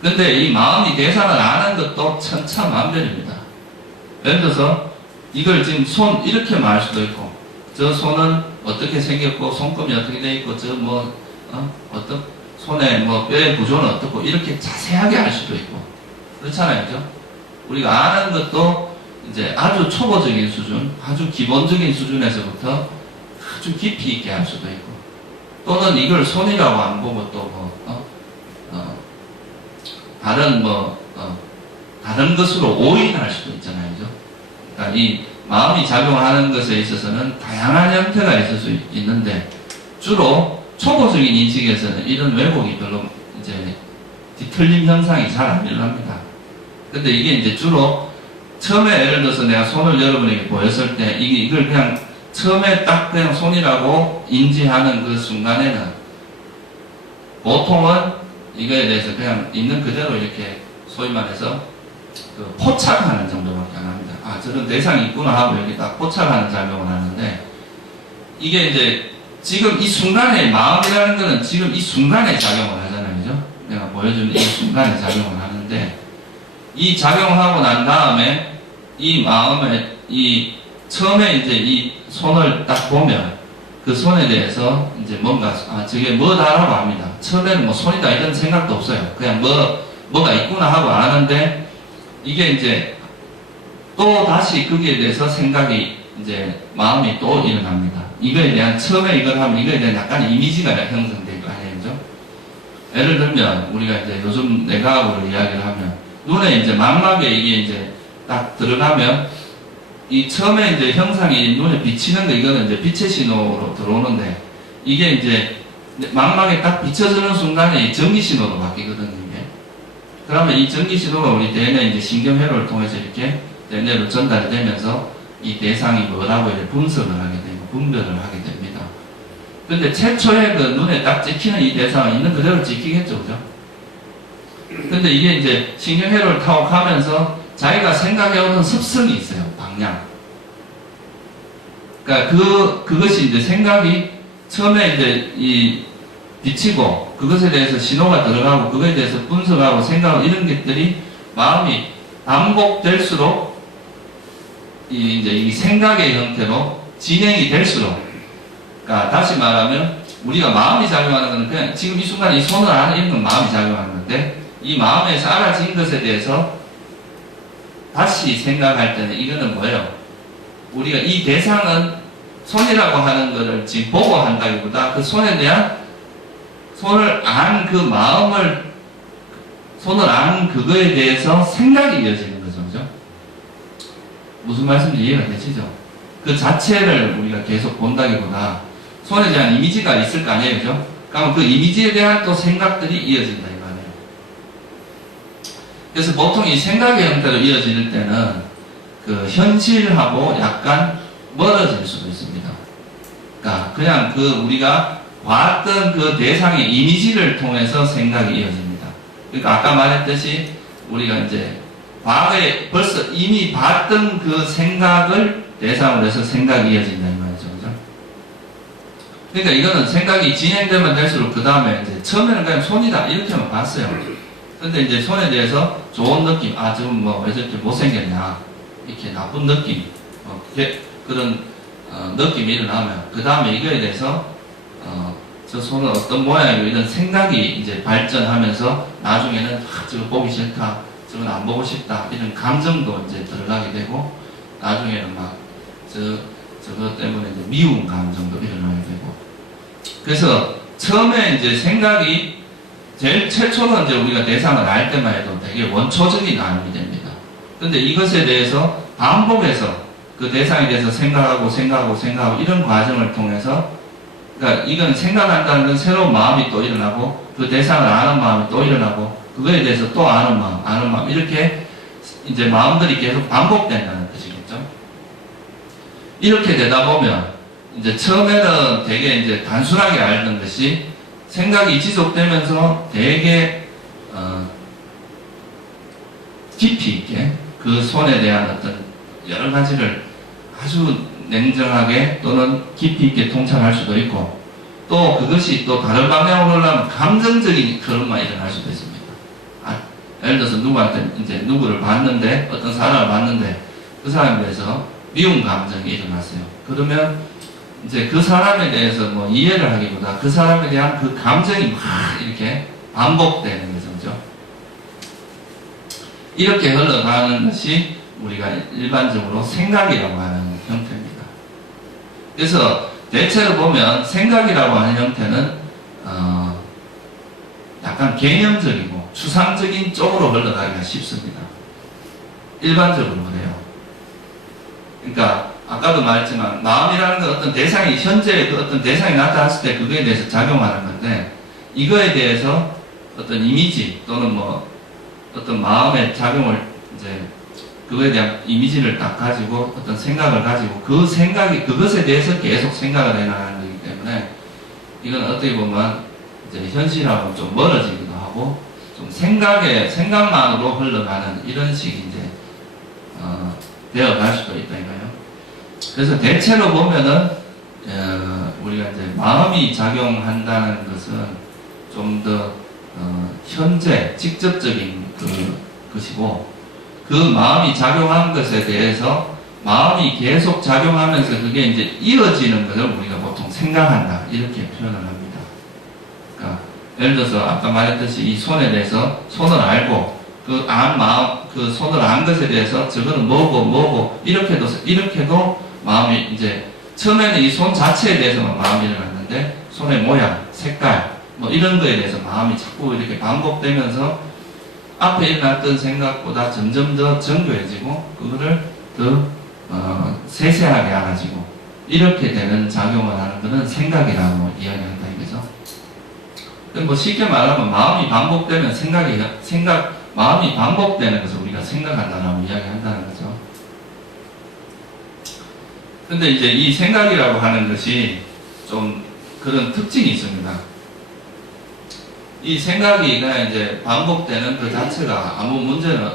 근데 이 마음이 대상을 아는 것도 천차만별입니다. 예를 들어서 이걸 지금 손 이렇게 말할 수도 있고, 저 손은 어떻게 생겼고, 손금이 어떻게 돼 있고, 저 뭐 어떤 손의 뭐 뼈의 구조는 어떻고, 이렇게 자세하게 알 수도 있고, 그렇잖아요, 그죠? 우리가 아는 것도 이제 아주 초보적인 수준, 아주 기본적인 수준에서부터 아주 깊이 있게 할 수도 있고, 또는 이걸 손이라고 안 보고 또 다른 것으로 오인할 수도 있잖아요, 그죠? 그러니까 이 마음이 작용하는 것에 있어서는 다양한 형태가 있을 수 있는데, 주로 초보적인 인식에서는 이런 왜곡이 별로 이제 뒤틀림 현상이 잘 안 일어납니다. 근데 이게 이제 주로 처음에 예를 들어서 내가 손을 여러분에게 보였을 때 이걸 그냥 처음에 딱 그냥 손이라고 인지하는 그 순간에는 보통은 이거에 대해서 그냥 있는 그대로 이렇게 소위 말해서 그 포착하는 정도밖에 안 합니다. 아, 저런 대상이 있구나 하고 이렇게 딱 포착하는 작용을 하는데, 이게 이제 지금 이 순간에 마음이라는 거는 지금 이 순간에 작용을 하잖아요, 그죠? 내가 보여주는 이 순간에 작용을 하는데, 이 작용하고 난 다음에 이 마음에 이 처음에 이제 이 손을 딱 보면 그 손에 대해서 이제 뭔가 저게 뭐다라고 합니다. 처음에는 뭐 손이다 이런 생각도 없어요. 그냥 뭐가 있구나 하고 아는데, 이게 이제 또 다시 거기에 대해서 생각이 이제 마음이 또 일어납니다. 이거에 대한 처음에 이걸 하면 이거에 대한 약간의 이미지가 형성될 거 아니에요, 그죠? 예를 들면 우리가 이제 요즘 내과학으로 이야기를 하면 눈에 이제 망막에 이게 이제 딱 들어가면 이 처음에 이제 형상이 눈에 비치는 거, 이거는 이제 빛의 신호로 들어오는데, 이게 이제 망막에 딱 비춰지는 순간에 이 전기 신호로 바뀌거든요, 이게. 그러면 이 전기 신호가 우리 뇌내 이제 신경회로를 통해서 이렇게 뇌내로 전달이 되면서 이 대상이 뭐라고 이렇게 분석을 하게 되고 분별을 하게 됩니다. 근데 최초에 그 눈에 딱 찍히는 이 대상은 있는 그대로 찍히겠죠, 그죠? 근데 이게 이제 신경회로를 타고 가면서 자기가 생각해오는 습성이 있어요, 방향. 그러니까 그것이 이제 생각이 처음에 이제 이 비치고 그것에 대해서 신호가 들어가고 그것에 대해서 분석하고 생각하고 이런 것들이 마음이 반복될수록 이제 이 생각의 형태로 진행이 될수록, 그러니까 다시 말하면 우리가 마음이 작용하는 것은 그냥 지금 이 순간 이 손을 안에 있는 건 마음이 작용하는 건데, 이 마음에서 알아진 것에 대해서 다시 생각할 때는 이거는 뭐예요? 우리가 이 대상은 손이라고 하는 것을 지금 보고 한다기보다 그 손에 대한 손을 안 그 마음을, 손을 안 그거에 대해서 생각이 이어지는 거죠, 그죠? 무슨 말씀인지 이해가 되시죠? 그 자체를 우리가 계속 본다기보다 손에 대한 이미지가 있을 거 아니에요, 그죠? 그러면 그 이미지에 대한 또 생각들이 이어진다 이 말이에요. 그래서 보통 이 생각의 형태로 이어질 때는 그 현실하고 약간 멀어질 수도 있습니다. 그러니까 그냥 그 우리가 봤던 그 대상의 이미지를 통해서 생각이 이어집니다. 그러니까 아까 말했듯이 우리가 이제 과거에 벌써 이미 봤던 그 생각을 대상으로 해서 생각이 이어진다 이 말이죠, 그죠? 그러니까 이거는 생각이 진행되면 될수록 그 다음에 이제 처음에는 그냥 손이다 이렇게만 봤어요. 근데 이제 손에 대해서 좋은 느낌, 아 지금 뭐 왜 저렇게 못생겼냐, 이렇게 나쁜 느낌, 그런 느낌이 일어나면 그 다음에 이거에 대해서 저 손은 어떤 모양이고 이런 생각이 이제 발전하면서 나중에는 저거 보기 싫다, 저건 안 보고 싶다 이런 감정도 이제 들어가게 되고, 나중에는 막 저거 때문에 이제 미운 감정도 일어나게 되고. 그래서 처음에 이제 생각이 제일 최초로 이제 우리가 대상을 알 때만 해도 되게 원초적인 알이 됩니다. 근데 이것에 대해서 반복해서 그 대상에 대해서 생각하고 이런 과정을 통해서, 그러니까 이건 생각한다는 건 새로운 마음이 또 일어나고 그 대상을 아는 마음이 또 일어나고 그거에 대해서 또 아는 마음 이렇게 이제 마음들이 계속 반복된다는 뜻이겠죠. 이렇게 되다 보면 이제 처음에는 되게 이제 단순하게 알던 것이 생각이 지속되면서 되게 깊이 있게 그 손에 대한 어떤 여러 가지를 아주 냉정하게 또는 깊이 있게 통찰할 수도 있고, 또 그것이 또 다른 방향으로 올라가면 감정적인 흐름만 일어날 수도 있습니다. 예를 들어서 누구한테 이제 누구를 봤는데, 어떤 사람을 봤는데 그 사람에 대해서 미운 감정이 일어났어요. 그러면 이제 그 사람에 대해서 뭐 이해를 하기보다 그 사람에 대한 그 감정이 막 이렇게 반복되는 거죠. 그죠? 이렇게 흘러가는 것이 우리가 일반적으로 생각이라고 하는 형태입니다. 그래서 대체로 보면 생각이라고 하는 형태는 약간 개념적이고 추상적인 쪽으로 흘러가기가 쉽습니다. 일반적으로 그래요. 그러니까 아까도 말했지만 마음이라는 건 어떤 대상이, 현재 그 어떤 대상이 나타났을 때 그거에 대해서 작용하는 건데, 이거에 대해서 어떤 이미지 또는 뭐 어떤 마음의 작용을 이제 그거에 대한 이미지를 딱 가지고 어떤 생각을 가지고 그 생각이 그것에 대해서 계속 생각을 해나가는 거기 때문에 이건 어떻게 보면 이제 현실하고 좀 멀어지기도 하고 좀 생각만으로 흘러가는 이런 식이 이제 되어갈 수도 있다 이거예요. 그래서 대체로 보면은 우리가 이제 마음이 작용한다는 것은 좀 더 현재 직접적인 것이고, 그 마음이 작용한 것에 대해서 마음이 계속 작용하면서 그게 이제 이어지는 것을 우리가 보통 생각한다 이렇게 표현을 합니다. 그러니까 예를 들어서 아까 말했듯이 이 손에 대해서 손을 알고 그 손을 안 것에 대해서 저거는 뭐고 이렇게도 마음이 이제 처음에는 이 손 자체에 대해서만 마음이 일어났는데 손의 모양, 색깔 뭐 이런 거에 대해서 마음이 자꾸 이렇게 반복되면서 앞에 일어났던 생각보다 점점 더 정교해지고 그거를 더 세세하게 알아지고 이렇게 되는 작용을 하는 것은 생각이라고 이야기한다 이거죠. 뭐 쉽게 말하면 마음이 반복되면 마음이 반복되는 것을 우리가 생각한다라고 이야기한다는 거죠. 근데 이제 이 생각이라고 하는 것이 좀 그런 특징이 있습니다. 이 생각이 그냥 이제 반복되는 그 자체가 아무 문제는,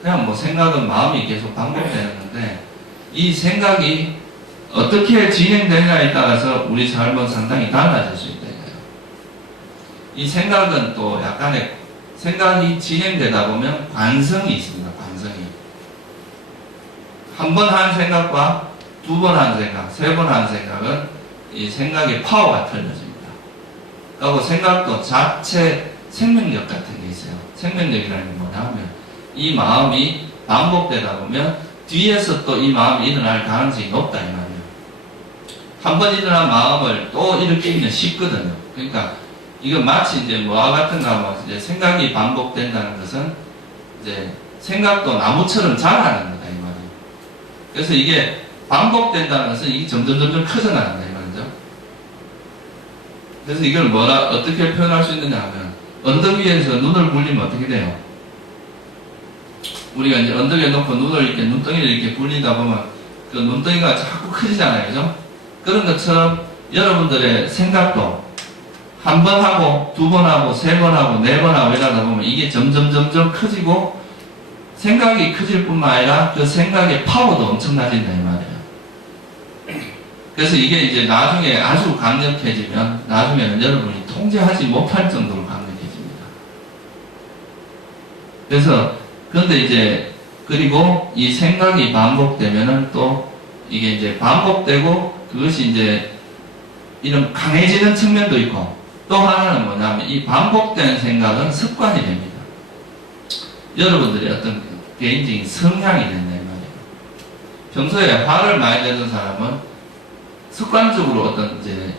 그냥 뭐 생각은 마음이 계속 반복되는 건데, 이 생각이 어떻게 진행되냐에 따라서 우리 삶은 상당히 달라질 수 있다 이거예요. 이 생각은 또 약간의 생각이 진행되다 보면 관성이 있습니다. 관성이. 한 번 한 생각과 두 번 한 생각, 세 번 한 생각은 이 생각의 파워가 틀려집니다. 그리고 생각도 자체 생명력 같은 게 있어요. 생명력이라는 게 뭐냐 하면 이 마음이 반복되다 보면 뒤에서 또 이 마음이 일어날 가능성이 높다 이 말이에요. 한 번 일어난 마음을 또 일으키기는 쉽거든요. 그러니까 이거 마치 이제 뭐와 같은가 하면 이제 생각이 반복된다는 것은 이제 생각도 나무처럼 자라는 거다 이 말이에요. 그래서 이게 반복된다는 것은 이게 점점 커져나간다 이 말이죠. 그래서 이걸 어떻게 표현할 수 있느냐 하면, 언덕 위에서 눈을 굴리면 어떻게 돼요? 우리가 이제 언덕에 놓고 눈덩이를 이렇게 굴리다 보면 그 눈덩이가 자꾸 커지잖아요. 그죠? 그런 것처럼 여러분들의 생각도 한 번 하고, 두 번 하고, 세 번 하고, 네 번 하고 이러다 보면 이게 점점 커지고, 생각이 커질 뿐만 아니라 그 생각의 파워도 엄청나진다 이 말이에요. 그래서 이게 이제 나중에 아주 강력해지면 나중에는 여러분이 통제하지 못할 정도로 강력해집니다. 그래서 그런데 이제 그리고 이 생각이 반복되면은 또 이게 이제 반복되고 그것이 이제 이런 강해지는 측면도 있고, 또 하나는 뭐냐면 이 반복된 생각은 습관이 됩니다. 여러분들의 어떤 개인적인 성향이 된다 이 말이에요. 평소에 화를 많이 내는 사람은 습관적으로 어떤 이제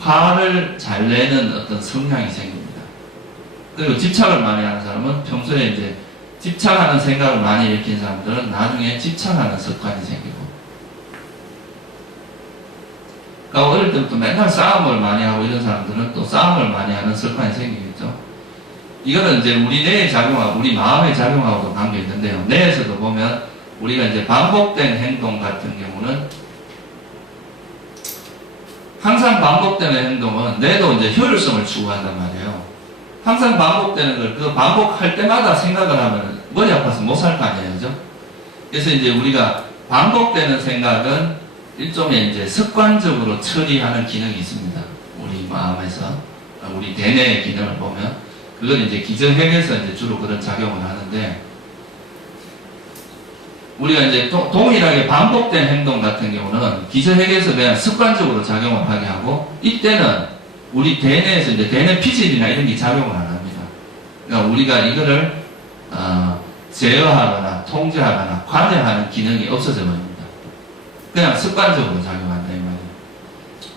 화를 잘 내는 어떤 성향이 생깁니다. 그리고 집착을 많이 하는 사람은 평소에 이제 집착하는 생각을 많이 일으킨 사람들은 나중에 집착하는 습관이 생기고, 그러니까 어릴 때부터 맨날 싸움을 많이 하고 이런 사람들은 또 싸움을 많이 하는 습관이 생기겠죠. 이거는 이제 우리 뇌에 작용하고 우리 마음에 작용하고도 관계가 있는데요. 뇌에서도 보면 우리가 이제 반복된 행동 같은 경우는 항상 반복되는 행동은 뇌도 이제 효율성을 추구한단 말이에요. 항상 반복되는 걸 그 반복할 때마다 생각을 하면 머리 아파서 못 살 거 아니에요, 그죠? 그래서 이제 우리가 반복되는 생각은 일종의 이제 습관적으로 처리하는 기능이 있습니다. 우리 마음에서 우리 대뇌의 기능을 보면 그건 이제 기저핵에서 이제 주로 그런 작용을 하는데 우리가 이제 동일하게 반복된 행동 같은 경우는 기저핵에서 그냥 습관적으로 작용을 하게 하고 이때는 우리 대뇌에서 이제 대뇌 피질이나 이런 게 작용을 안 합니다. 그러니까 우리가 이거를 제어하거나 통제하거나 관여하는 기능이 없어져 버립니다. 그냥 습관적으로 작용한다 이 말이에요.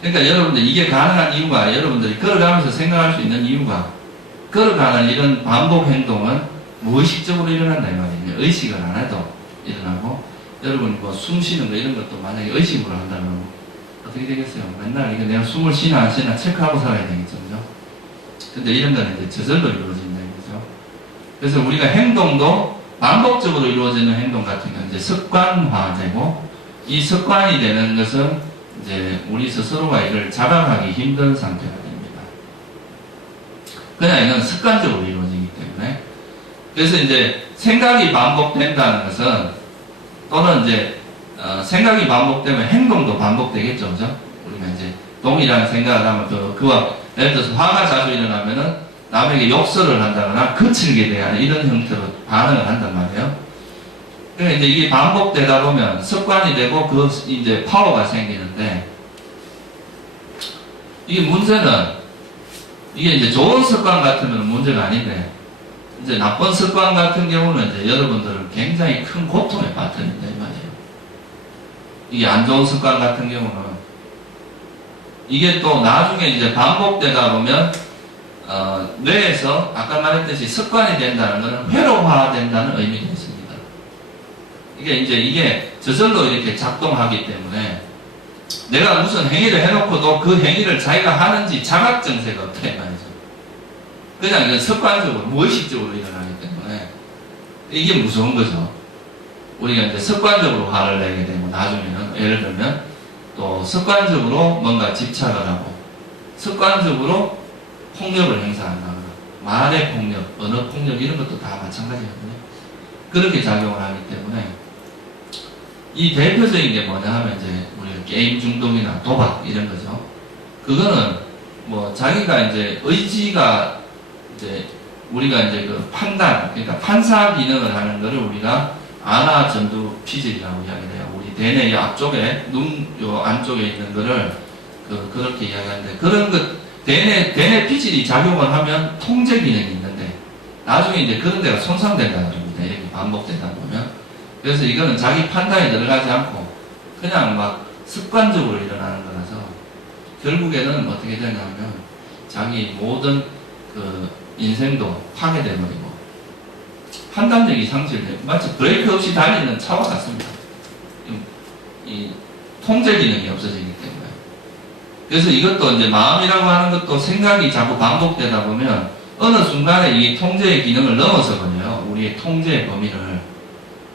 그러니까 여러분들 이게 가능한 이유가 여러분들이 걸어가면서 생각할 수 있는 이유가 걸어가는 이런 반복 행동은 무의식적으로 일어난다 이 말이에요. 의식을 안 해도 일어나고 여러분 뭐 숨 쉬는 거 이런 것도 만약에 의식으로 한다면 어떻게 되겠어요? 맨날 이거 내가 숨을 쉬나 안 쉬나 체크하고 살아야 되겠죠, 그죠? 근데 이런 거는 이제 저절로 이루어진다 이거죠. 그래서 우리가 행동도 반복적으로 이루어지는 행동 같은 건 이제 습관화되고 이 습관이 되는 것은 이제 우리 스스로가 이걸 자각하기 힘든 상태가 됩니다. 그냥 이건 습관적으로 이루어지기 때문에 그래서 이제 생각이 반복된다는 것은 또는 이제 생각이 반복되면 행동도 반복되겠죠, 그죠? 우리가 이제 동일한 생각을 하면 그와 예를 들어서 화가 자주 일어나면은 남에게 욕설을 한다거나 거칠게 대하는 이런 형태로 반응을 한단 말이에요. 그러니까 이제 이게 반복되다 보면 습관이 되고 그 이제 파워가 생기는데 이게 문제는 이게 이제 좋은 습관 같으면 문제가 아닌데 이제 나쁜 습관 같은 경우는 이제 여러분들은 굉장히 큰 고통에 빠뜨린다 이 말이에요. 이게 안 좋은 습관 같은 경우는 이게 또 나중에 이제 반복되다 보면 뇌에서 아까 말했듯이 습관이 된다는 것은 회로화된다는 의미가 있습니다. 이게 저절로 이렇게 작동하기 때문에 내가 무슨 행위를 해놓고도 그 행위를 자기가 하는지 자각 증세가 없다 이 말이죠. 그냥 이건 습관적으로 무의식적으로 일어나기 때문에 이게 무서운 거죠. 우리가 이제 습관적으로 화를 내게 되고 나중에는 예를 들면 또 습관적으로 뭔가 집착을 하고 습관적으로 폭력을 행사한다거나 말의 폭력, 언어 폭력 이런 것도 다 마찬가지거든요. 그렇게 작용을 하기 때문에 이 대표적인 게 뭐냐 하면 이제 우리가 게임 중독이나 도박 이런 거죠. 그거는 뭐 자기가 이제 의지가 이제 우리가 이제 그 판단, 그러니까 판사 기능을 하는 거를 우리가 아나 전두 피질이라고 이야기해요. 우리 대뇌 앞쪽에 눈 요 안쪽에 있는 거를 그렇게 이야기하는데 그런 것 대뇌 피질이 작용을 하면 통제 기능이 있는데 나중에 이제 그런 데가 손상된다는 겁니다. 이렇게 반복되다 보면. 그래서 이거는 자기 판단에 들어가지 않고 그냥 막 습관적으로 일어나는 거라서 결국에는 어떻게 되냐면 자기 모든 그 인생도 파괴돼버리고 판단력이 상실돼요. 마치 브레이크 없이 달리는 차와 같습니다. 이 통제 기능이 없어지기 때문에. 그래서 이것도 이제 마음이라고 하는 것도 생각이 자꾸 반복되다 보면 어느 순간에 이 통제의 기능을 넘어서 버려요. 우리의 통제의 범위를.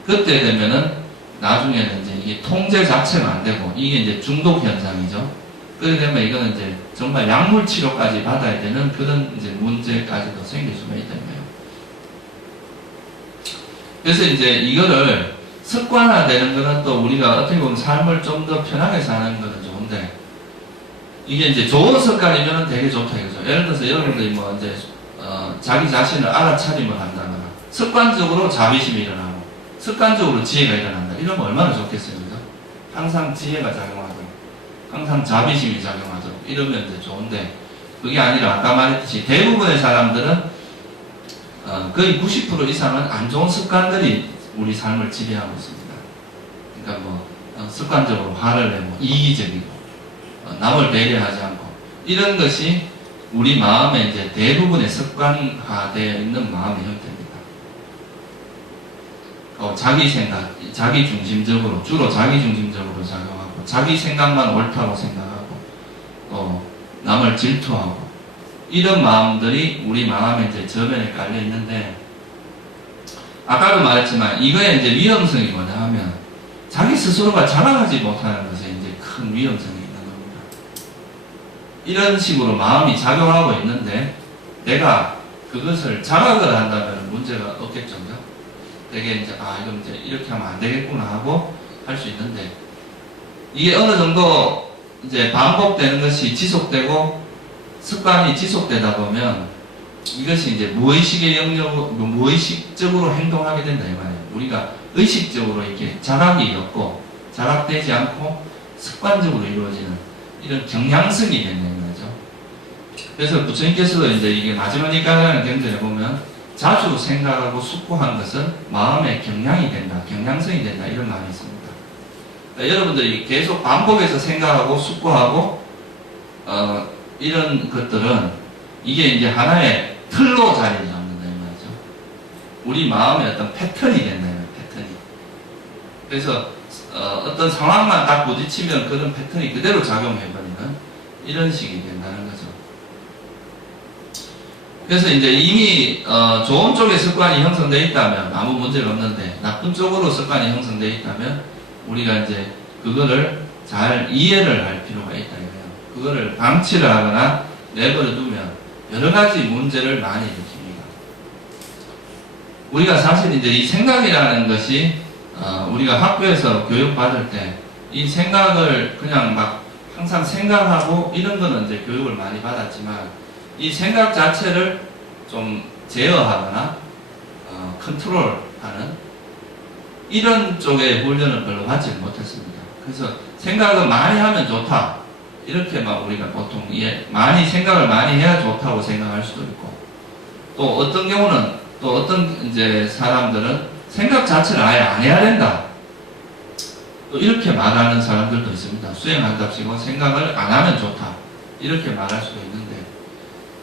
그때 되면은 나중에는 이제 이게 통제 자체가 안 되고 이게 이제 중독 현상이죠. 그렇게 되면 이거는 이제 정말 약물 치료까지 받아야 되는 그런 이제 문제까지도 생길 수가 있다는 거예요. 그래서 이제 이거를 습관화되는 거는 또 우리가 어떻게 보면 삶을 좀 더 편하게 사는 거는 좋은데 이게 이제 좋은 습관이면 되게 좋다 이거죠. 예를 들어서 여러분들이 뭐 이제 자기 자신을 알아차림을 한다거나 습관적으로 자비심이 일어나고 습관적으로 지혜가 일어난다. 이러면 얼마나 좋겠어요, 그죠? 항상 지혜가 작용하도록, 항상 자비심이 작용하도록 이러면 이제 좋은데 그게 아니라 아까 말했듯이 대부분의 사람들은 거의 90% 이상은 안 좋은 습관들이 우리 삶을 지배하고 있습니다. 그러니까 뭐 습관적으로 화를 내고 이기적이고 남을 배려하지 않고 이런 것이 우리 마음에 이제 대부분의 습관화되어 있는 마음의 형태입니다. 자기 생각, 자기 중심적으로 주로 자기 중심적으로 작용하고 자기 생각만 옳다고 생각하고 또 남을 질투하고 이런 마음들이 우리 마음에 이제 저변에 깔려 있는데 아까도 말했지만 이거에 이제 위험성이 뭐냐 하면 자기 스스로가 자각하지 못하는 것에 이제 큰 위험성이 있는 겁니다. 이런 식으로 마음이 작용하고 있는데 내가 그것을 자각을 한다면 문제가 없겠죠. 그죠? 되게 이제, 이거 이제 이렇게 하면 안 되겠구나 하고 할 수 있는데, 이게 어느 정도 이제 반복되는 것이 지속되고 습관이 지속되다 보면 이것이 이제 무의식의 영역으로, 무의식적으로 행동하게 된다 이 말이에요. 우리가 의식적으로 이렇게 자각이 없고 자각되지 않고 습관적으로 이루어지는 이런 경향성이 된다는 거죠. 그래서 부처님께서도 이제 이게 마지막 일가라는 경전에 보면 자주 생각하고 숙고한 것은 마음의 경향이 된다, 경향성이 된다 이런 말이 있습니다. 그러니까 여러분들이 계속 반복해서 생각하고 숙고하고 이런 것들은 이게 이제 하나의 틀로 자리를 잡는다 이 말이죠. 우리 마음의 어떤 패턴이 된다 이 말이에요. 패턴이. 그래서 어떤 상황만 딱 부딪히면 그런 패턴이 그대로 작용해버리는 이런 식이 된다는 거죠. 그래서 이제 이미 좋은 쪽의 습관이 형성되어 있다면 아무 문제가 없는데 나쁜 쪽으로 습관이 형성되어 있다면 우리가 이제 그거를 잘 이해를 할 필요가 있다 이거예요. 그거를 방치를 하거나 내버려 두면 여러 가지 문제를 많이 일으킵니다. 우리가 사실 이제 이 생각이라는 것이 우리가 학교에서 교육받을 때 이 생각을 그냥 막 항상 생각하고 이런 거는 이제 교육을 많이 받았지만 이 생각 자체를 좀 제어하거나 컨트롤하는 이런 쪽의 훈련을 별로 받지 못했습니다. 그래서 생각을 많이 하면 좋다 이렇게 막 우리가 보통 많이 생각을 많이 해야 좋다고 생각할 수도 있고, 또 어떤 경우는 또 어떤 이제 사람들은 생각 자체를 아예 안 해야 된다 또 이렇게 말하는 사람들도 있습니다. 수행한답시고 생각을 안 하면 좋다 이렇게 말할 수도 있는데,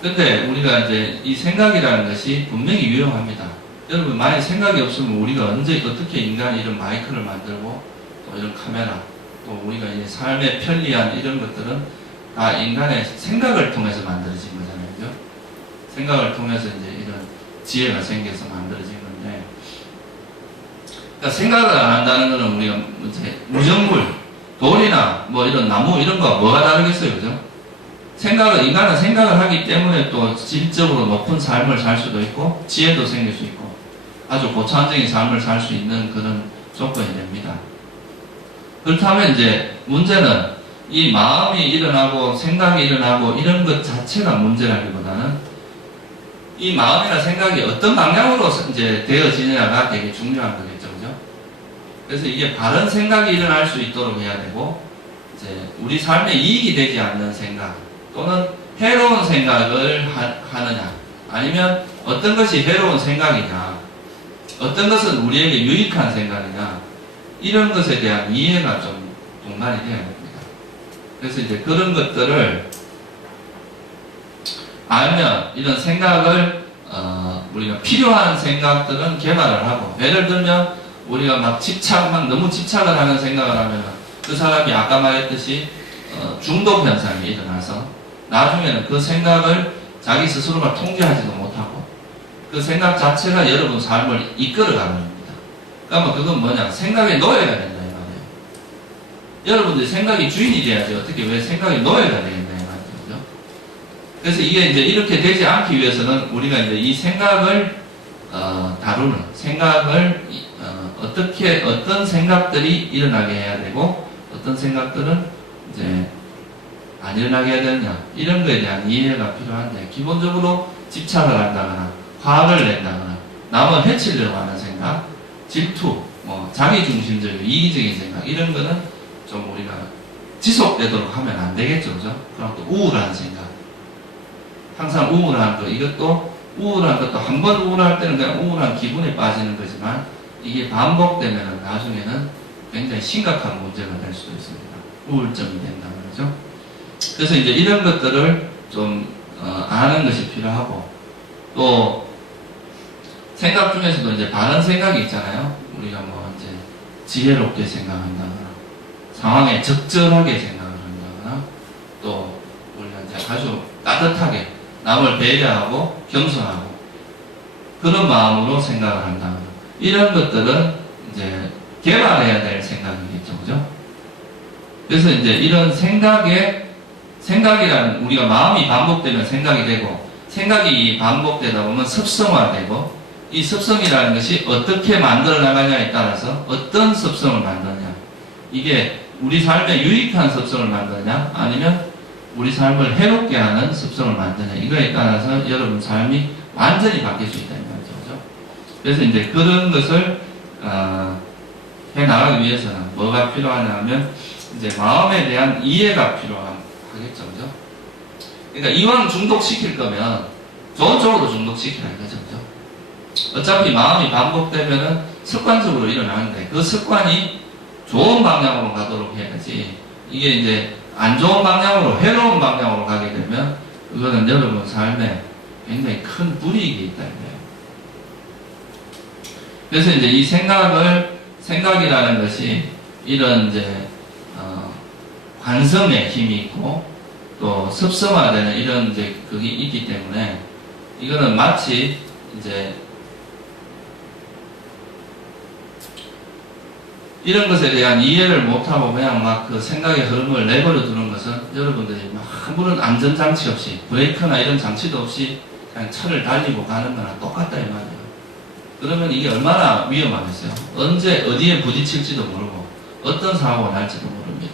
근데 우리가 이제 이 생각이라는 것이 분명히 유용합니다. 여러분 만약 생각이 없으면 우리가 언제 어떻게 인간이 이런 마이크를 만들고 또 이런 카메라 또 우리가 이제 삶의 편리한 이런 것들은 다 인간의 생각을 통해서 만들어진 거잖아요. 그죠? 생각을 통해서 이제 이런 지혜가 생겨서 만들어진 건데, 그러니까 생각을 안 한다는 것은 우리가 이제 무정물, 돌이나 뭐 이런 나무 이런 거 뭐가 다르겠어요. 그죠? 인간은 생각을 하기 때문에 또 질적으로 높은 삶을 살 수도 있고 지혜도 생길 수 있고 아주 고차원적인 삶을 살 수 있는 그런 조건이 됩니다. 그렇다면 이제 문제는 이 마음이 일어나고 생각이 일어나고 이런 것 자체가 문제라기보다는 이 마음이나 생각이 어떤 방향으로 이제 되어지느냐가 되게 중요한 거겠죠. 그죠? 그래서 이게 바른 생각이 일어날 수 있도록 해야 되고, 이제 우리 삶에 이익이 되지 않는 생각 또는 해로운 생각을 하느냐, 아니면 어떤 것이 해로운 생각이냐, 어떤 것은 우리에게 유익한 생각이냐, 이런 것에 대한 이해가 좀 동반이 되어야 됩니다. 그래서 이제 그런 것들을 알면 이런 생각을 우리가 필요한 생각들은 개발을 하고, 예를 들면 우리가 막 너무 집착을 하는 생각을 하면 그 사람이 아까 말했듯이 중독 현상이 일어나서 나중에는 그 생각을 자기 스스로가 통제하지도 못하고 그 생각 자체가 여러분 삶을 이끌어가는 겁니다. 그러면 그건 뭐냐? 생각의 노예가 된다 이 말이에요. 여러분들이 생각이 주인이 돼야지 어떻게 왜 생각이 노예가 되겠냐 이 말이죠. 그래서 이게 이제 이렇게 되지 않기 위해서는 우리가 이제 이 생각을 다루는 생각을 어떻게 어떤 생각들이 일어나게 해야 되고 어떤 생각들은 이제 안 일어나게 해야 되느냐 이런 거에 대한 이해가 필요한데, 기본적으로 집착을 한다거나 화를 낸다거나 남을 해치려고 하는 생각, 질투, 뭐 자기중심적인 이기적인 생각 이런 거는 좀 우리가 지속되도록 하면 안 되겠죠. 그죠? 그럼 또 우울한 생각, 항상 우울한 거, 이것도 우울한 것도 한 번 우울할 때는 그냥 우울한 기분에 빠지는 거지만 이게 반복되면 나중에는 굉장히 심각한 문제가 될 수도 있습니다. 우울증이 된다는 거죠. 그래서 이제 이런 것들을 좀 아는 것이 필요하고, 또 생각 중에서도 이제 바른 생각이 있잖아요. 우리가 뭐 이제 지혜롭게 생각한다거나 상황에 적절하게 생각을 한다거나 또 우리가 이제 아주 따뜻하게 남을 배려하고 겸손하고 그런 마음으로 생각을 한다거나 이런 것들은 이제 개발해야 될 생각이겠죠. 그죠? 그래서 이제 이런 생각이라는 우리가 마음이 반복되면 생각이 되고 생각이 반복되다 보면 습성화되고, 이 습성이라는 것이 어떻게 만들어 나가냐에 따라서 어떤 습성을 만드느냐, 이게 우리 삶에 유익한 습성을 만드느냐 아니면 우리 삶을 해롭게 하는 습성을 만드느냐, 이거에 따라서 여러분 삶이 완전히 바뀔 수 있다는 말이죠. 그죠? 그래서 이제 그런 것을 해 나가기 위해서는 뭐가 필요하냐 하면 이제 마음에 대한 이해가 필요하겠죠. 그죠? 그러니까 이왕 중독시킬 거면 좋은 쪽으로 중독시키라 이거죠. 그죠? 어차피 마음이 반복되면은 습관적으로 일어나는데 그 습관이 좋은 방향으로 가도록 해야지, 이게 이제 안 좋은 방향으로, 해로운 방향으로 가게 되면 그거는 여러분 삶에 굉장히 큰 불이익이 있다는 거예요. 그래서 이제 이 생각이라는 것이 이런 이제 관성에 힘이 있고 또 습성화되는 이런 이제 그게 있기 때문에 이거는 마치 이제 이런 것에 대한 이해를 못하고 그냥 막 그 생각의 흐름을 내버려 두는 것은 여러분들이 막 아무런 안전장치 없이, 브레이크나 이런 장치도 없이 그냥 차를 달리고 가는 거랑 똑같다 이 말이에요. 그러면 이게 얼마나 위험하겠어요. 언제 어디에 부딪힐지도 모르고 어떤 사고가 날지도 모릅니다.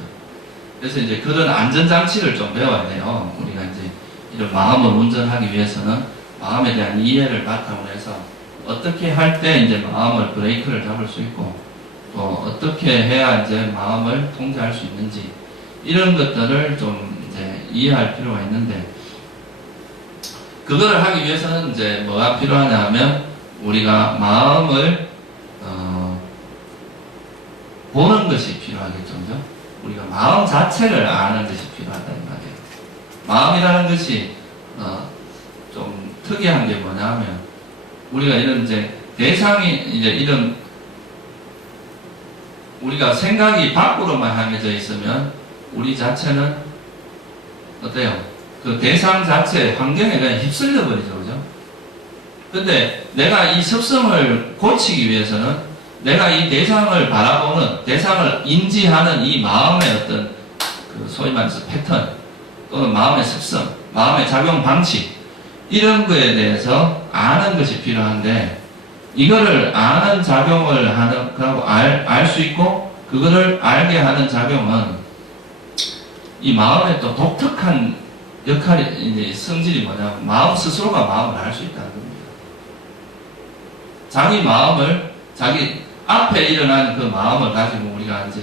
그래서 이제 그런 안전장치를 좀 배워야 돼요. 우리가 이제 이런 마음을 운전하기 위해서는 마음에 대한 이해를 바탕으로 해서 어떻게 할 때 이제 마음을 브레이크를 잡을 수 있고 또 어떻게 해야 이제 마음을 통제할 수 있는지, 이런 것들을 좀 이제 이해할 필요가 있는데, 그거를 하기 위해서는 이제 뭐가 필요하냐 하면 우리가 마음을 보는 것이 필요하겠죠. 그죠? 우리가 마음 자체를 아는 것이 필요하다는 말이에요. 마음이라는 것이 좀 특이한 게 뭐냐 하면 우리가 이런 이제 대상이 이제 이런 우리가 생각이 밖으로만 향해져 있으면 우리 자체는 어때요? 그 대상 자체 환경에 그냥 휩쓸려 버리죠. 그죠? 근데 내가 이 습성을 고치기 위해서는 내가 이 대상을 바라보는, 대상을 인지하는 이 마음의 어떤 그 소위 말해서 패턴 또는 마음의 습성, 마음의 작용 방식, 이런 거에 대해서 아는 것이 필요한데, 이거를 아는 작용을 하는, 그하고 알 수 있고, 그거를 알게 하는 작용은 이 마음의 또 독특한 역할이, 이제 성질이 뭐냐면, 마음 스스로가 마음을 알 수 있다는 겁니다. 자기 마음을, 자기 앞에 일어난 그 마음을 가지고 우리가 이제,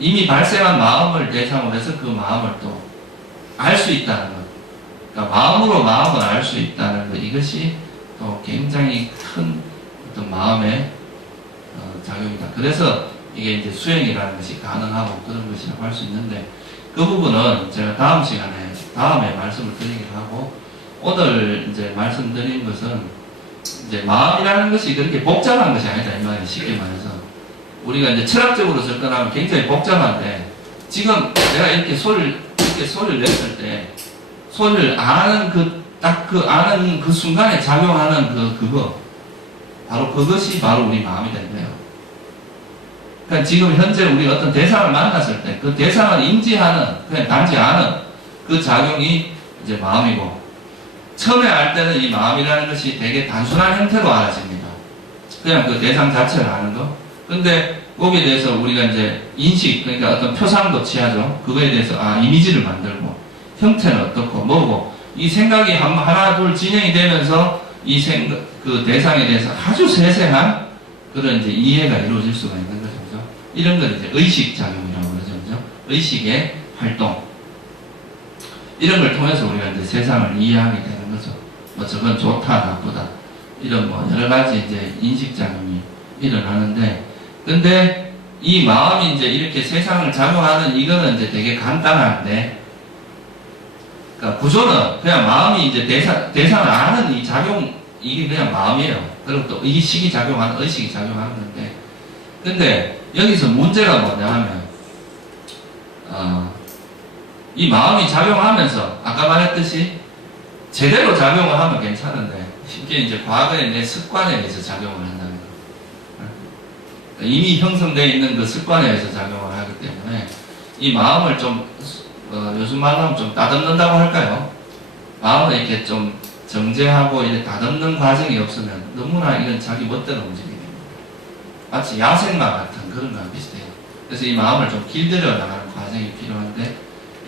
이미 발생한 마음을 대상으로 해서 그 마음을 또 알 수 있다는 것. 그러니까 마음으로 마음을 알 수 있다는 것. 이것이 또 굉장히 큰 어떤 마음의 작용이다. 그래서 이게 이제 수행이라는 것이 가능하고 그런 것이라고 할 수 있는데, 그 부분은 제가 다음 시간에, 다음에 말씀을 드리기로 하고, 오늘 이제 말씀드린 것은 이제 마음이라는 것이 그렇게 복잡한 것이 아니다. 이 말이에요. 쉽게 말해서. 우리가 이제 철학적으로 접근하면 굉장히 복잡한데, 지금 내가 이렇게 소리를 냈을 때, 소리를 아는 딱 그 아는 그 순간에 작용하는 그거, 바로 그것이 바로 우리 마음이 된 거예요. 그러니까 지금 현재 우리가 어떤 대상을 만났을 때 그 대상을 인지하는, 그냥 단지 아는 그 작용이 이제 마음이고, 처음에 알 때는 이 마음이라는 것이 되게 단순한 형태로 알아집니다. 그냥 그 대상 자체를 아는 거. 근데 거기에 대해서 우리가 이제 인식, 그러니까 어떤 표상도 취하죠. 그거에 대해서 이미지를 만들고, 형태는 어떻고 뭐고, 이 생각이 하나 둘 진행이 되면서 그 대상에 대해서 아주 세세한 그런 이제 이해가 이루어질 수가 있는 거죠. 그죠? 이런 걸 이제 의식작용이라고 그러죠. 그죠? 의식의 활동. 이런 걸 통해서 우리가 이제 세상을 이해하게 되는 거죠. 뭐 저건 좋다, 나쁘다. 이런 뭐 여러 가지 이제 인식작용이 일어나는데, 근데 이 마음이 이제 이렇게 세상을 작용하는 이거는 이제 되게 간단한데, 그러니까 구조는 그냥 마음이 이제 대상을 아는 이 작용, 이게 그냥 마음이에요. 그리고 또 의식이 작용하는, 의식이 작용하는 건데, 근데 여기서 문제가 뭐냐 하면, 이 마음이 작용하면서, 아까 말했듯이, 제대로 작용을 하면 괜찮은데, 쉽게 이제 과거의 내 습관에 의해서 작용을 한다는 거. 이미 형성되어 있는 그 습관에 의해서 작용을 하기 때문에, 이 마음을 좀, 요즘 말로 하면 좀 따듬는다고 할까요? 마음을 이렇게 좀 정제하고 이렇게 다듬는 과정이 없으면 너무나 이건 자기 멋대로 움직이게 됩니다. 마치 야생마 같은 그런 거랑 비슷해요. 그래서 이 마음을 좀 길들여 나가는 과정이 필요한데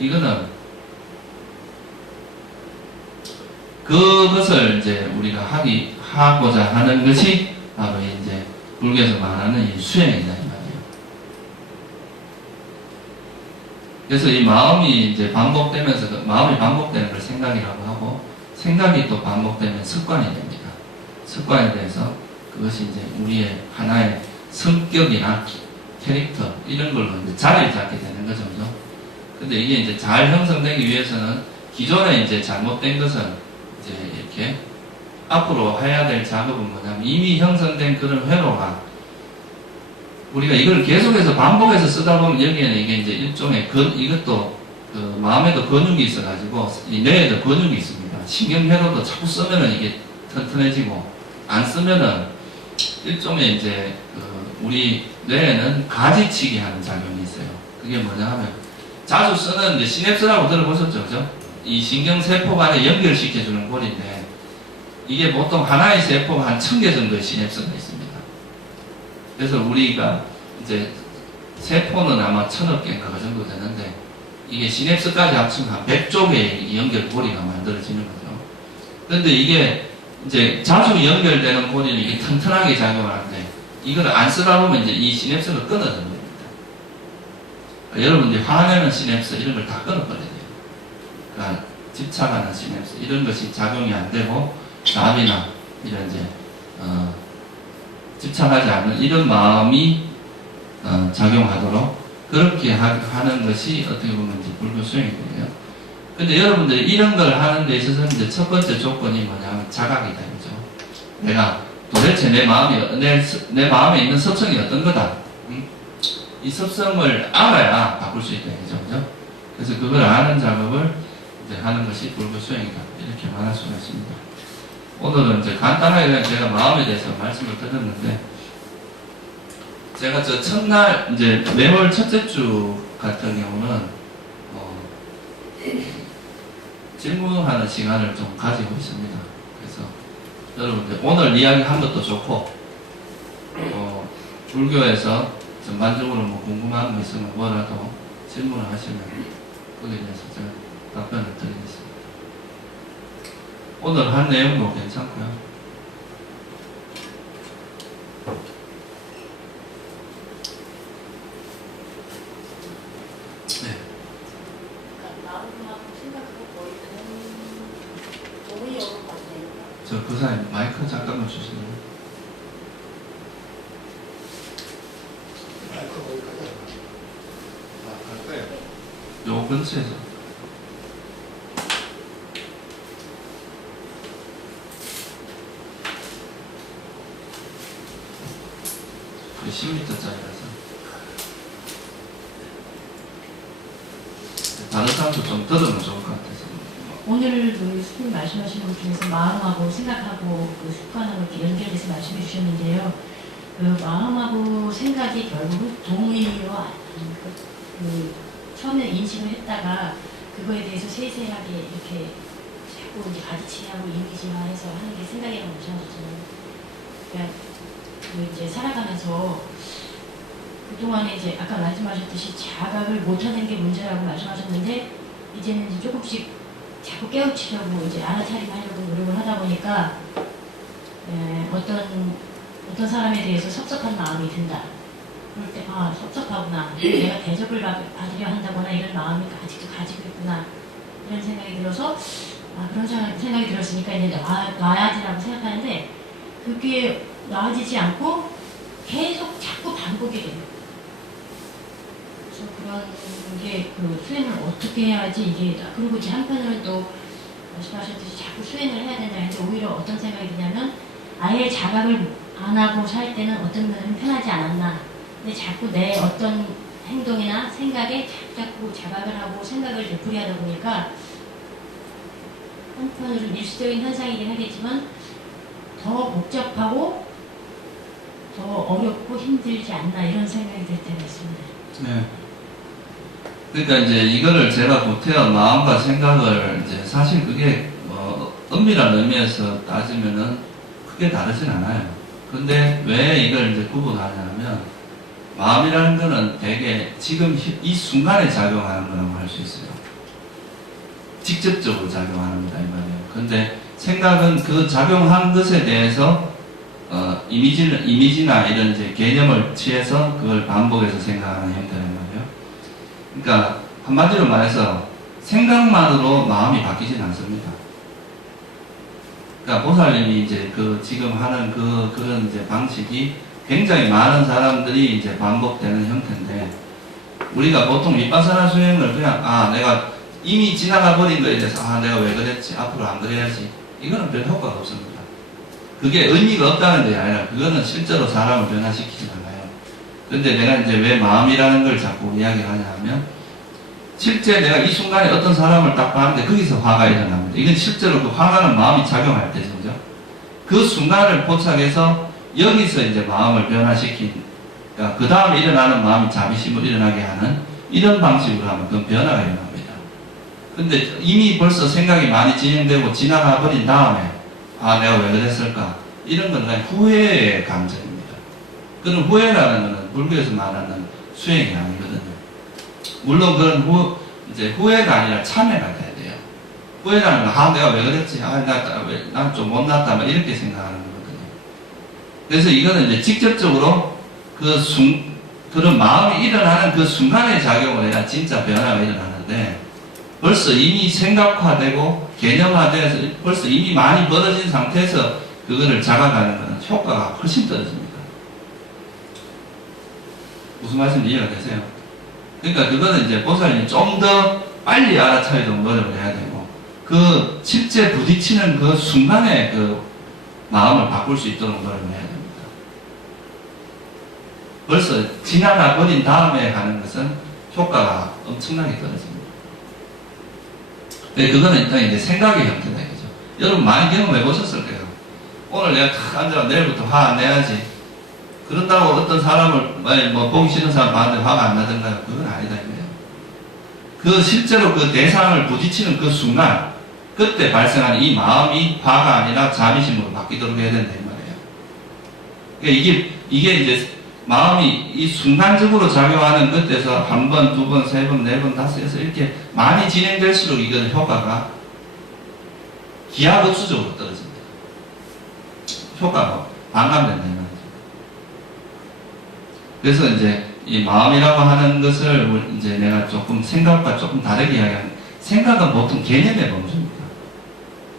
이거는 그것을 이제 우리가 하고자 하는 것이 바로 이제 불교에서 말하는 이 수행이다 이 말이에요. 그래서 이 마음이 이제 반복되면서 마음이 반복되는 걸 생각이라고 하고 생각이 또 반복되면 습관이 됩니다. 습관에 대해서 그것이 이제 우리의 하나의 성격이나 캐릭터 이런 걸로 이제 자리를 잡게 되는 거죠. 근데 이게 이제 잘 형성되기 위해서는 기존에 이제 잘못된 것은 이제 이렇게 앞으로 해야 될 작업은 뭐냐면 이미 형성된 그런 회로가 우리가 이걸 계속해서 반복해서 쓰다 보면 여기에는 이게 이제 일종의 이것도 그 마음에도 근육이 있어가지고 이 뇌에도 근육이 있습니다. 신경회로도 자꾸 쓰면은 이게 튼튼해지고 안 쓰면은 일종의 이제 우리 뇌에는 가지치기 하는 작용이 있어요. 그게 뭐냐 하면 자주 쓰는 이제 시냅스라고 들어보셨죠, 그죠? 이 신경세포 간에 연결시켜주는 골인데 이게 보통 하나의 세포가 한 1000개 정도의 시냅스가 있습니다. 그래서 우리가 이제 세포는 아마 1000억 개인가 그 정도 되는데 이게 시냅스까지 합치면 한 100조 개의 연결고리가 만들어지는 거죠. 그런데 이게 이제 자주 연결되는 고리는 이게 튼튼하게 작용하는데 이걸 안 쓰다 보면 이제 이 시냅스가 끊어져 버립니다. 여러분들이 화내는 시냅스 이런 걸 다 끊어버려요. 그러니까 집착하는 시냅스 이런 것이 작용이 안 되고 나비나 이런 이제 집착하지 않는 이런 마음이 작용하도록 그렇게 하는 것이 어떻게 보면 이제 불교 수행이 되고요. 근데 여러분들이 이런 걸 하는 데 있어서는 이제 첫 번째 조건이 뭐냐면 자각이다, 그죠? 내가 도대체 내 마음에 있는 습성이 어떤 거다. 응? 이 습성을 알아야 바꿀 수 있다, 그죠? 그래서 그걸 아는 작업을 이제 하는 것이 불교 수행이다. 이렇게 말할 수가 있습니다. 오늘은 이제 간단하게 그냥 제가 마음에 대해서 말씀을 드렸는데, 제가 저 첫날, 이제 매월 첫째 주 같은 경우는, 질문하는 시간을 좀 가지고 있습니다. 그래서 여러분들 오늘 이야기 한 것도 좋고, 불교에서 전반적으로 뭐 궁금한 거 있으면 뭐라도 질문을 하시면 거기에 대해서 제가 답변을 드리겠습니다. 오늘 한 내용도 괜찮고요. 네. 저 그 사이 마이크 잠깐만 주시면. 마이크 어디까지? 갈 거예요. 요 근처에서. 그 10m짜리라서. 다른 사람도 좀 들으면 좋을 것 같아서. 오늘 그 스님 말씀하시는 것 중에서 마음하고 생각하고 그 습관하고 이렇게 연결돼서 말씀해 주셨는데요. 그 마음하고 생각이 결국은 동의와 그 처음에 인식을 했다가 그거에 대해서 세세하게 이렇게 자꾸 이제 가지치기하고 이미지화해서 하는 게 생각이라고 말씀하셨잖아요. 그러니까 그 이제 살아가면서 그동안에 이제 아까 말씀하셨듯이 자각을 못하는 게 문제라고 말씀하셨는데 이제는 이제 조금씩 자꾸 깨우치려고 이제 알아차림하려고 노력을 하다 보니까 어떤 사람에 대해서 섭섭한 마음이 든다. 그럴 때 섭섭하구나. 내가 대접을 받으려 한다거나 이런 마음이 아직도 가지고 있구나. 이런 생각이 들어서 그런 생각이 들었으니까 이제 놔야지라고 생각하는데 그게 놔지지 않고 계속 자꾸 반복이 돼요. 그래서 그런 게 그 수행을 어떻게 해야지 이게 그리고 이제 한편으로는 또 말씀하셨듯이 자꾸 수행을 해야 된다 해서 오히려 어떤 생각이 드냐면 아예 자각을 안 하고 살 때는 어떤 면은 편하지 않았나. 근데 자꾸 내 어떤 행동이나 생각에 자꾸 자각을 하고 생각을 되풀이하다 보니까 한편으로 일시적인 현상이긴 하겠지만 더 복잡하고 더 어렵고 힘들지 않나 이런 생각이 들 때가 있습니다. 네. 그러니까 이제 이거를 제가 구태여 마음과 생각을 이제 사실 그게 엄밀한 의미에서 따지면은 크게 다르진 않아요. 근데 왜 이걸 이제 구분하냐면, 마음이라는 거는 되게 지금 이 순간에 작용하는 거라고 할 수 있어요. 직접적으로 작용하는 거다, 이 말이에요. 근데 생각은 그 작용한 것에 대해서, 이미지나 이런 이제 개념을 취해서 그걸 반복해서 생각하는 형태란 말이에요. 그러니까, 한마디로 말해서, 생각만으로 마음이 바뀌진 않습니다. 그러니까 보살님이 이제 그 지금 하는 그런 이제 방식이 굉장히 많은 사람들이 이제 반복되는 형태인데, 우리가 보통 윗바사나 수행을 그냥, 내가 이미 지나가 버린 거에 대해서, 내가 왜 그랬지, 앞으로 안 그래야지, 이거는 별 효과가 없습니다. 그게 의미가 없다는 게 아니라, 그거는 실제로 사람을 변화시키지 않아요. 근데 내가 이제 왜 마음이라는 걸 자꾸 이야기를 하냐 하면, 실제 내가 이 순간에 어떤 사람을 딱 봤는데 거기서 화가 일어납니다. 이건 실제로 그 화가는 마음이 작용할 때죠. 그죠? 그 순간을 포착해서 여기서 이제 마음을 변화시킨, 그러니까 그 다음에 일어나는 마음이 자비심을 일어나게 하는 이런 방식으로 하면 그건 변화가 일어납니다. 근데 이미 벌써 생각이 많이 진행되고 지나가 버린 다음에 내가 왜 그랬을까? 이런 건 그냥 후회의 감정입니다. 그런 후회라는 것은 불교에서 말하는 수행이 아니거든요. 물론 그런 후회가 아니라 참회가 돼야 돼요. 후회라는 건, 내가 왜 그랬지? 난 좀 못났다. 이렇게 생각하는 거거든요. 그래서 이거는 이제 직접적으로 그런 마음이 일어나는 그 순간에 작용을 해야 진짜 변화가 일어나는데, 벌써 이미 생각화되고 개념화돼서 벌써 이미 많이 벌어진 상태에서 그거를 자각하는 것은 효과가 훨씬 떨어집니다. 무슨 말씀인지 이해가 되세요? 그러니까 그거는 이제 보살님이 좀 더 빨리 알아차리도록 노력을 해야 되고, 그 실제 부딪히는 그 순간에 그 마음을 바꿀 수 있도록 노력을 해야 됩니다. 벌써 지나가 버린 다음에 하는 것은 효과가 엄청나게 떨어집니다. 근데 그거는 일단 이제 생각의 형태다 이거죠. 여러분 많이 경험해 보셨을 거예요. 오늘 내가 탁 앉아 내일부터 화 안 내야지. 그런다고 어떤 사람을 보기 싫은 사람 봤는데 화가 안 나던가요? 그건 아니다 이거예요. 그 실제로 그 대상을 부딪히는 그 순간, 그때 발생하는 이 마음이 화가 아니라 자비심으로 바뀌도록 해야 된다 이 말이에요. 그러니까 이게 이제 마음이 이 순간적으로 작용하는 것에서 한 번, 두 번, 세 번, 네 번, 다섯, 여섯 이렇게 많이 진행될수록 이거는 효과가 기하급수적으로 떨어집니다. 효과가 반감된다 이 말이죠. 그래서 이제 이 마음이라고 하는 것을 이제 내가 조금 생각과 조금 다르게 이야기하는, 생각은 보통 개념에 멈춥니다.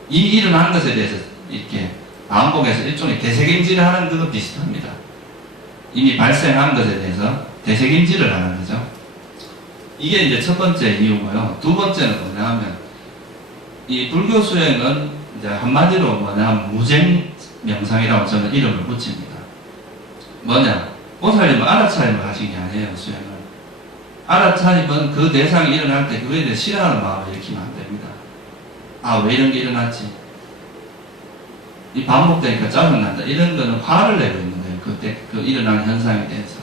이미 일어난 것에 대해서 이렇게 반복해서 일종의 되새김질을 하는 것과 비슷합니다. 이미 발생한 것에 대해서 되새김질을 하는 거죠. 이게 이제 첫 번째 이유고요. 두 번째는 뭐냐 하면, 이 불교 수행은 이제 한마디로 뭐냐 하면 무쟁 명상이라고 저는 이름을 붙입니다. 뭐냐? 보살님은 알아차림을 하신 게 아니에요, 수행을. 알아차림은 그 대상이 일어날 때 그거에 대해 싫어하는 마음을 일으키면 안 됩니다. 왜 이런 게 일어났지? 이 반복되니까 짜증난다. 이런 거는 화를 내고 있는 거예요. 그 일어나는 현상에 대해서.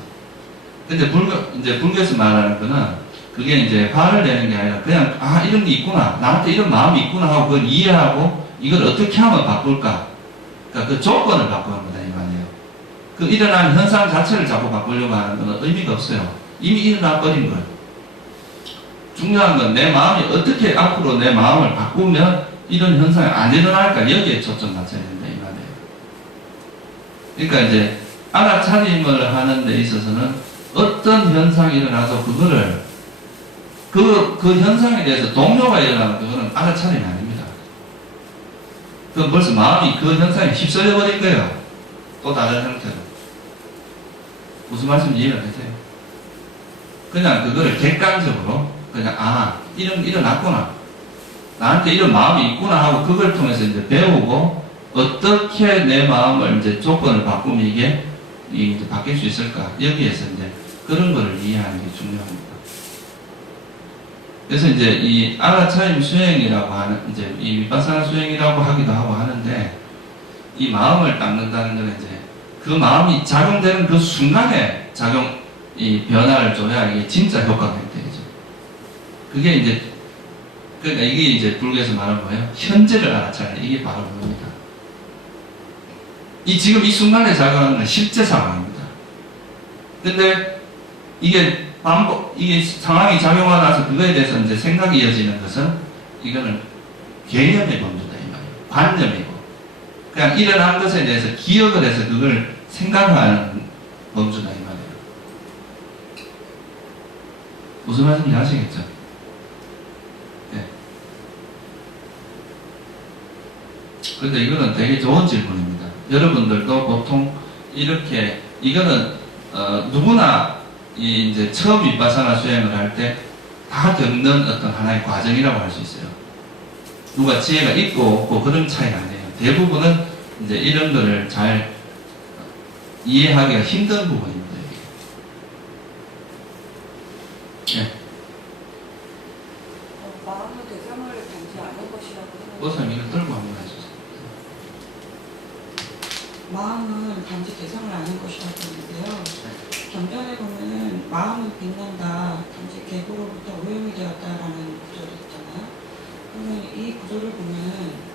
근데 불교에서 말하는 거는 그게 이제 화를 내는 게 아니라 그냥, 이런 게 있구나. 나한테 이런 마음이 있구나 하고 그걸 이해하고 이걸 어떻게 하면 바꿀까? 그러니까 그 조건을 바꾸는 거다, 이 말이에요. 그 일어나는 현상 자체를 자꾸 바꾸려고 하는 건 의미가 없어요. 이미 일어나 버린 걸. 중요한 건 내 마음이 어떻게 앞으로 내 마음을 바꾸면 이런 현상이 안 일어날까, 여기에 초점 맞춰야 된다 이 말이에요. 그러니까 이제 알아차림을 하는 데 있어서는 어떤 현상이 일어나서 그거를 그 현상에 대해서 동요가 일어나면 그거는 알아차림이 아닙니다. 그건 벌써 마음이 그 현상에 휩쓸려 버린 거예요. 또 다른 형태로. 무슨 말씀인지 이해가 되세요? 그냥 그거를 객관적으로 그냥 이런 일어났구나, 나한테 이런 마음이 있구나 하고 그걸 통해서 이제 배우고 어떻게 내 마음을 이제 조건을 바꾸면 이게 이제 바뀔 수 있을까, 여기에서 이제 그런 거를 이해하는 게 중요합니다. 그래서 이제 이 알아차림 수행이라고 하는, 이제 이 위파사나 수행이라고 하기도 하고 하는데, 이 마음을 닦는다는 건 이제 그 마음이 작용되는 그 순간에 이 변화를 줘야 이게 진짜 효과가 되죠. 그게 이제 그러니까 이게 이제 불교에서 말하는 뭐예요? 현재를 알아차리는 이게 바로 그겁니다. 지금 이 순간에 작용하는 건 실제 상황입니다. 근데 이게 이게 상황이 작용하고 나서 그거에 대해서 이제 생각이 이어지는 것은 이거는 개념의 범주다 이 말이에요. 관념이고 그냥 일어난 것에 대해서 기억을 해서 그걸 생각하는 범주다 이 말이에요. 무슨 말인지 아시겠죠? 네. 근데 이거는 되게 좋은 질문입니다. 여러분들도 보통 이렇게 이거는 누구나 이제 처음 윗바사나 수행을 할 때 다 겪는 어떤 하나의 과정이라고 할 수 있어요. 누가 지혜가 있고 없고 그런 차이가 아니에요. 대부분은 이제 이런 거를 잘 이해하기가 힘든 부분입니다. 네. 마음의 대상을 감지하는 것이라고 하는 우선 이거 들고 한번 해주세요. 마음은 단지 대상을 아는 것이라고 하는데요. 경전에 보면은 마음은 빛난다, 단지 객으로부터 오염이 되었다라는 구절이 있잖아요. 그러면 이 구절을 보면은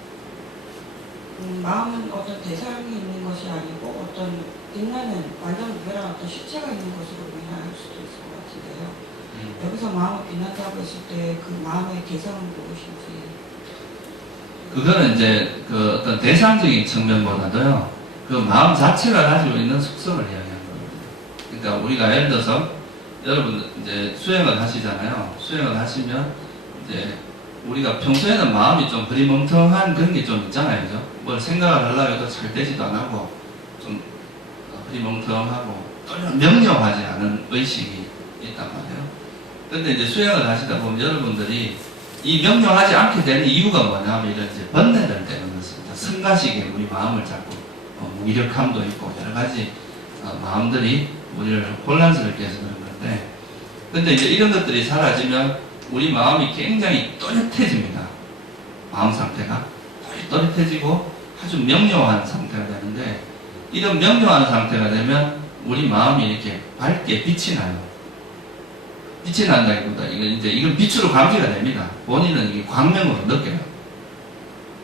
마음은 어떤 대상이 있는 것이 아니고 어떤 빛나는 완전 무별한 어떤 실체가 있는 것으로 이해할 수도 있을 것 같은데요. 여기서 마음을 빛난다고 했을 때 그 마음의 대상은 무엇인지. 그거는 이제 그 어떤 대상적인 측면보다도요, 그 마음 자체가 가지고 있는 속성을 이야기하는 겁니다. 그러니까 우리가 예를 들어서 여러분 이제 수행을 하시잖아요. 수행을 하시면 이제 우리가 평소에는 마음이 좀 흐리멍텅한 그런 게 좀 있잖아요. 그죠? 뭘 생각을 하려고 해도 잘 되지도 안 하고 좀 흐리멍텅하고 명료하지 않은 의식이 있단 말이에요. 근데 이제 수행을 하시다 보면 여러분들이 이 명료하지 않게 되는 이유가 뭐냐면 이런 이제 번뇌를 떼는 것입니다. 성가시게 우리 마음을 자꾸 무기력함도 있고 여러 가지 마음들이 우리를 혼란스럽게 해서 그런 건데, 근데 이제 이런 것들이 사라지면 우리 마음이 굉장히 또렷해집니다. 마음 상태가 또렷해지고 아주 명료한 상태가 되는데, 이런 명료한 상태가 되면 우리 마음이 이렇게 밝게 빛이 나요. 빛이 난다기보다 이건 빛으로 감지가 됩니다. 본인은 이게 광명으로 느껴요.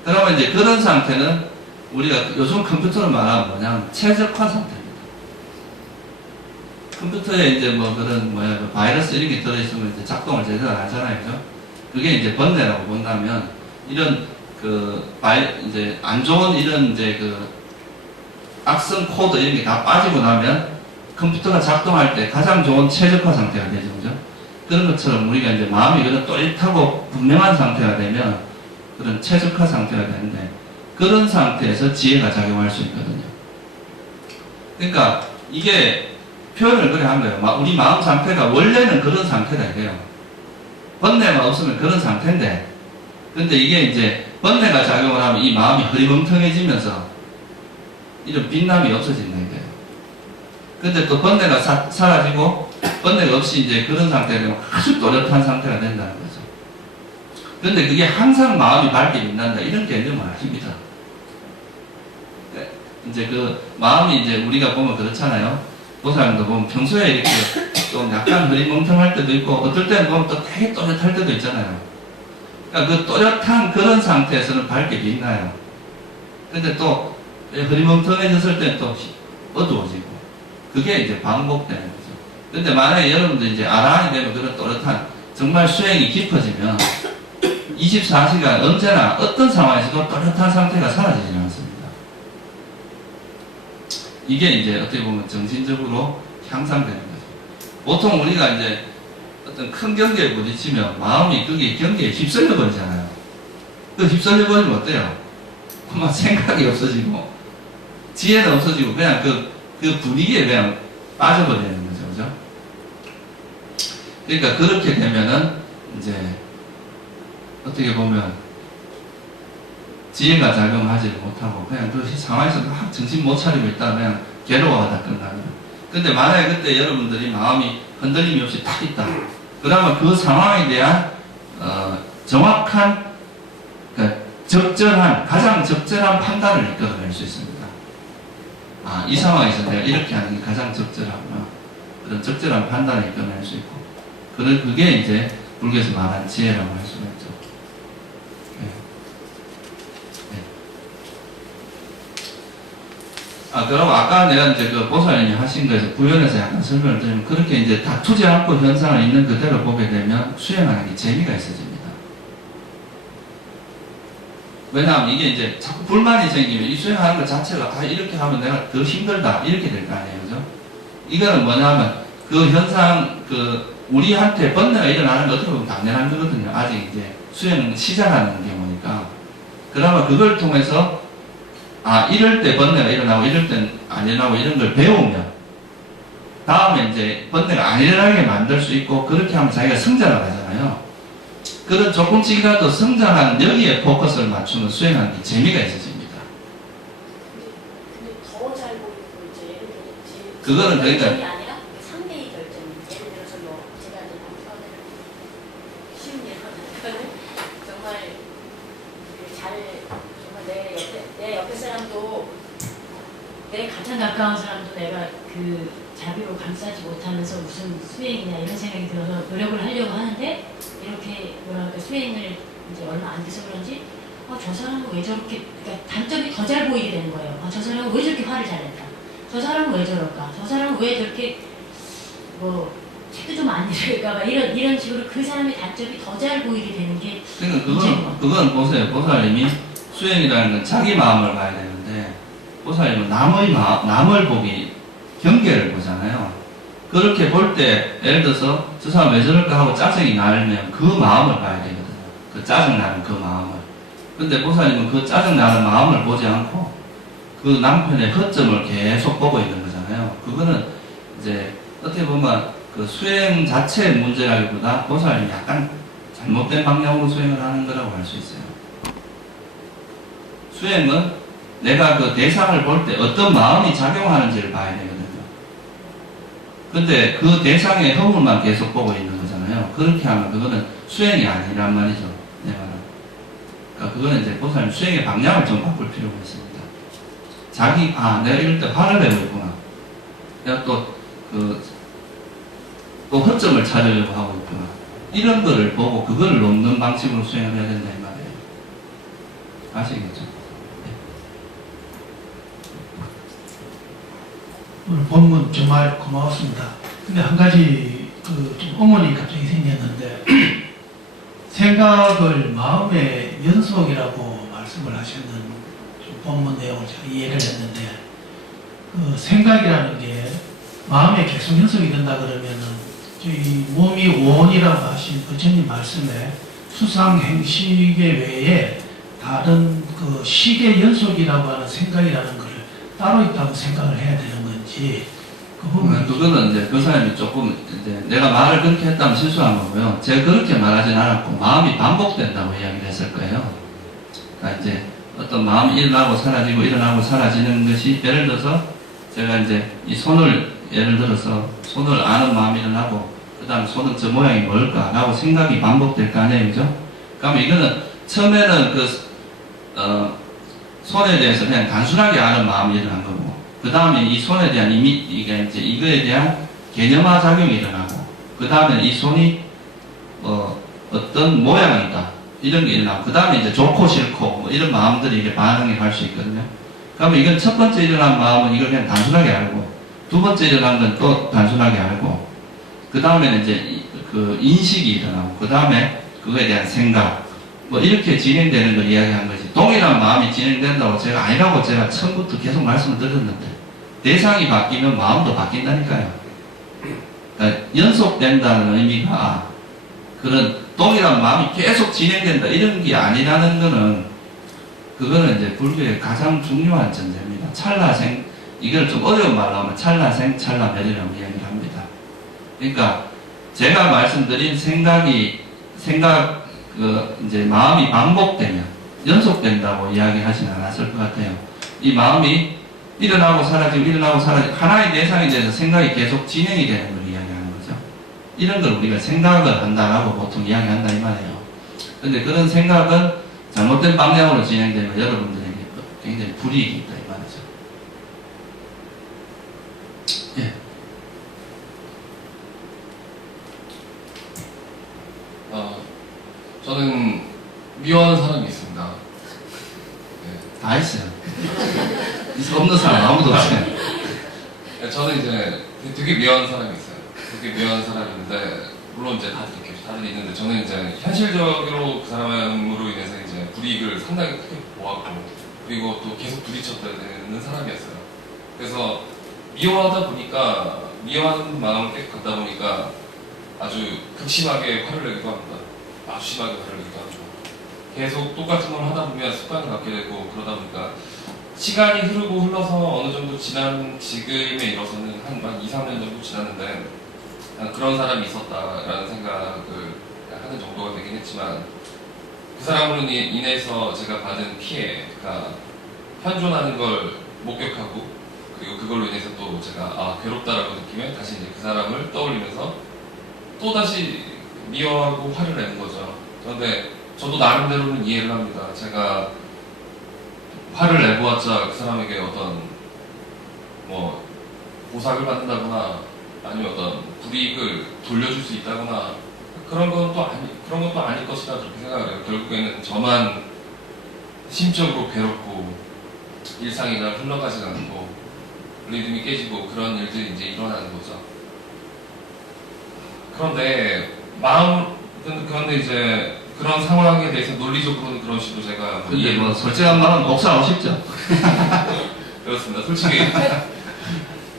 그러면 이제 그런 상태는 우리가 요즘 컴퓨터로 말하면 뭐냐면 최적화 상태입니다. 컴퓨터에 이제 뭐 그런 바이러스 이런 게 들어있으면 이제 작동을 제대로 안 하잖아요. 그죠? 그게 이제 번뇌라고 본다면 이런 이제 안 좋은 이런 이제 악성 코드 이런 게 다 빠지고 나면 컴퓨터가 작동할 때 가장 좋은 최적화 상태가 되죠. 그죠? 그런 것처럼 우리가 이제 마음이 그런 또렷하고 분명한 상태가 되면 그런 최적화 상태가 되는데, 그런 상태에서 지혜가 작용할 수 있거든요. 그러니까 이게 표현을 그래 한 거예요. 우리 마음 상태가 원래는 그런 상태다 이래요. 번뇌가 없으면 그런 상태인데, 근데 이게 이제 번뇌가 작용을 하면 이 마음이 흐리멍텅해지면서 이런 빛남이 없어진다 이거예요. 근데 또 번뇌가 사라지고 번뇌가 없이 이제 그런 상태가 되면 아주 또렷한 상태가 된다는 거죠. 근데 그게 항상 마음이 밝게 빛난다 이런 개념은 아닙니다. 이제 그 마음이 이제 우리가 보면 그렇잖아요. 보살님도 보면 평소에 이렇게 좀 약간 흐리멍텅할 때도 있고 어떨 때는 보면 또 되게 또렷할 때도 있잖아요. 그러니까 그 또렷한 그런 상태에서는 밝게 빛나요. 근데 또 흐리멍텅해졌을 때는 또 어두워지고, 그게 이제 반복되는 거죠. 근데 만약에 여러분들 이제 아라한이 되면 그런 또렷한 정말 수행이 깊어지면 24시간 언제나 어떤 상황에서도 또렷한 상태가 사라지지 않습니다. 이게 이제 어떻게 보면 정신적으로 향상되는 거죠. 보통 우리가 이제 어떤 큰 경계에 부딪히면 마음이 그게 경계에 휩쓸려 버리잖아요. 그 휩쓸려 버리면 어때요? 아마 생각이 없어지고 지혜는 없어지고 그냥 그 분위기에 그냥 빠져버리는 거죠. 그죠? 그러니까 그렇게 되면은 이제 어떻게 보면 지혜가 작용하지 못하고 그냥 그 상황에서 막 정신 못 차리고 있다 그냥 괴로워하다 끝나는. 근데 만약에 그때 여러분들이 마음이 흔들림이 없이 탁 있다, 그러면 그 상황에 대한 정확한 적절한 가장 적절한 판단을 이끌어낼 수 있습니다. 이 상황에서 내가 이렇게 하는 게 가장 적절하구나, 그런 적절한 판단을 이끌어낼 수 있고, 그게 이제 불교에서 말하는 지혜라고 할 수가 있죠. 그럼 아까 내가 이제 그 보살님이 하신 거에서 부연해서 약간 설명을 드리면 그렇게 이제 다투지 않고 현상을 있는 그대로 보게 되면 수행하는 게 재미가 있어집니다. 왜냐하면 이게 이제 자꾸 불만이 생기면 이 수행하는 것 자체가 이렇게 하면 내가 더 힘들다 이렇게 될 거 아니에요, 그죠? 이거는 뭐냐면 그 현상 우리한테 번뇌가 일어나는 게 어떻게 보면 당연한 거거든요. 아직 이제 수행을 시작하는 경우니까. 그러면 그걸 통해서 이럴 때 번뇌가 일어나고 이럴 땐 안 일어나고 이런 걸 배우면 다음에 이제 번뇌가 안 일어나게 만들 수 있고 그렇게 하면 자기가 성장을 하잖아요. 그런 조금씩이라도 성장하는 여기에 포커스를 맞추면 수행하는 게 재미가 있어집니다. 근데 더 잘 보이고 이제 예를 들어 그거는 그러니까 결정이 아니라 상대의 결정. 예를 들어서 제가 이제 남편을 쉬운 예를 정말 내 옆에 사람도 내 가장 가까운 사람도 내가 그 자비로 감싸지 못하면서 무슨 수행이냐 이런 생각이 들어서 노력을 하려고 하는데 이렇게 뭐랄까 수행을 이제 얼마 안 돼서 그런지 저 사람은 왜 저렇게 그러니까 단점이 더 잘 보이게 되는 거예요. 저 사람은 왜 저렇게 화를 잘 낼까? 저 사람은 왜 저럴까? 저 사람은 왜 저렇게 뭐 책도 좀 안 읽을까? 봐 이런 식으로 그 사람의 단점이 더 잘 보이게 되는 게 그러니까 그건 보세요. 보살님이 수행이라는 건 자기 마음을 봐야 되는데 보살님은 남을 보기 경계를 보잖아요. 그렇게 볼 때 예를 들어서 저 사람 왜 저럴까 하고 짜증이 나면 그 마음을 봐야 되거든요. 그 짜증나는 그 마음을. 근데 보살님은 그 짜증나는 마음을 보지 않고 그 남편의 허점을 계속 보고 있는 거잖아요. 그거는 이제 어떻게 보면 그 수행 자체의 문제라기보다 보살님이 약간 잘못된 방향으로 수행을 하는 거라고 할 수 있어요. 수행은 내가 그 대상을 볼 때 어떤 마음이 작용하는지를 봐야 되거든요. 근데 그 대상의 허물만 계속 보고 있는 거잖아요. 그렇게 하면 그거는 수행이 아니란 말이죠. 내 말은. 그러니까 그거는 이제 보살님 수행의 방향을 좀 바꿀 필요가 있습니다. 내가 이럴 때 화를 내고 있구나. 내가 또 허점을 찾으려고 하고 있구나. 이런 거를 보고 그거를 놓는 방식으로 수행을 해야 된다 이 말이에요. 아시겠죠? 오늘 본문 정말 고마웠습니다. 근데 한 가지 좀 어머니 갑자기 생겼는데 생각을 마음의 연속이라고 말씀을 하시는 좀 본문 내용을 제가 이해를 했는데 그 생각이라는 게 마음에 계속 연속이 된다 그러면은 저희 몸이 원이라고 하신 부처님 말씀에 수상행식의 외에 다른 그 식의 연속이라고 하는 생각이라는 것을 따로 있다고 생각을 해야 되는 건지 그 부분 그거는 이제 그 사람이 조금 이제 내가 말을 그렇게 했다면 실수한 거고요. 제가 그렇게 말하진 않았고 마음이 반복된다고 이야기를 했을 거예요. 그러니까 이제 어떤 마음이 일어나고 사라지고 일어나고 사라지는 것이 예를 들어서 제가 이제 이 손을 예를 들어서 손을 아는 마음이 일어나고 그 다음 손은 저 모양이 뭘까 라고 생각이 반복될 거 아니에요, 그죠? 그러면 이거는 처음에는 손에 대해서 그냥 단순하게 아는 마음이 일어난 거고 그 다음에 이 손에 대한 이게 이제 이거에 대한 개념화 작용이 일어나고 그 다음에 이 손이 어떤 모양이다 이런 게 일어나고 그 다음에 이제 좋고 싫고 뭐 이런 마음들이 이게 반응이 갈 수 있거든요. 그러면 이건 첫 번째 일어난 마음은 이걸 그냥 단순하게 알고 두 번째 일어난 건 또 단순하게 알고 그 다음에는 이제 그 인식이 일어나고 그 다음에 그거에 대한 생각 뭐 이렇게 진행되는 걸 이야기한 거지. 동일한 마음이 진행된다고 제가 아니라고 제가 처음부터 계속 말씀을 드렸는데 대상이 바뀌면 마음도 바뀐다니까요. 그러니까 연속된다는 의미가 그런 동일한 마음이 계속 진행된다 이런 게 아니라는 거는 그거는 이제 불교의 가장 중요한 전제입니다. 찰나생 이걸 좀 어려운 말로 하면 찰나생 찰나멸이라고 이야기를 합니다. 그러니까 제가 말씀드린 이제 마음이 반복되면 연속된다고 이야기하진 않았을 것 같아요. 이 마음이 일어나고 사라지고 일어나고 사라지고 하나의 대상에 대해서 생각이 계속 진행이 되는 걸 이야기하는 거죠. 이런 걸 우리가 생각을 한다라고 보통 이야기한다 이 말이에요. 그런데 그런 생각은 잘못된 방향으로 진행되면 여러분들에게 굉장히 불이익이 있다 이 말이죠. 예. 저는 미워하는 사람이 있습니다. 다 있어요. 없는 사람 아무도 없어요. 되게 미워하는 사람이 있어요. 되게 미워하는 사람이 있는데 물론 이제 다들 이렇게 다들 있는데 저는 이제 현실적으로 그 사람으로 인해서 이제 불이익을 상당히 크게 보았고 그리고 또 계속 부딪혔다는 사람이었어요. 그래서 미워하다 보니까 미워하는 마음을 계속 갖다 보니까 아주 극심하게 화를 내기도 합니다. 아주 심하게 화를 내기도 하고 계속 똑같은 걸 하다 보면 습관을 갖게 되고 그러다 보니까 시간이 흐르고 흘러서 어느 정도 지난 지금에 이뤄서는 한 2, 3년 정도 지났는데 그런 사람이 있었다라는 생각을 하는 정도가 되긴 했지만 그 사람으로 인해서 제가 받은 피해가 현존하는 걸 목격하고 그리고 그걸로 인해서 또 제가 괴롭다라고 느끼면 다시 이제 그 사람을 떠올리면서 또 다시 미워하고 화를 내는 거죠. 그런데 저도 나름대로는 이해를 합니다. 제가 화를 내보았자 그 사람에게 어떤 뭐 보상을 받는다거나 아니면 어떤 불이익을 돌려줄 수 있다거나 그런 건 또 아닐 것이다 그렇게 생각을 해요. 결국에는 저만 심적으로 괴롭고 일상이 잘 흘러가지 않고 리듬이 깨지고 그런 일들이 이제 일어나는 거죠. 그런데 이제 그런 상황에 대해서 논리적으로는 그런 식으로 제가 근데 뭐 솔직한 말은 복수하고 싶죠. 그렇습니다. 솔직히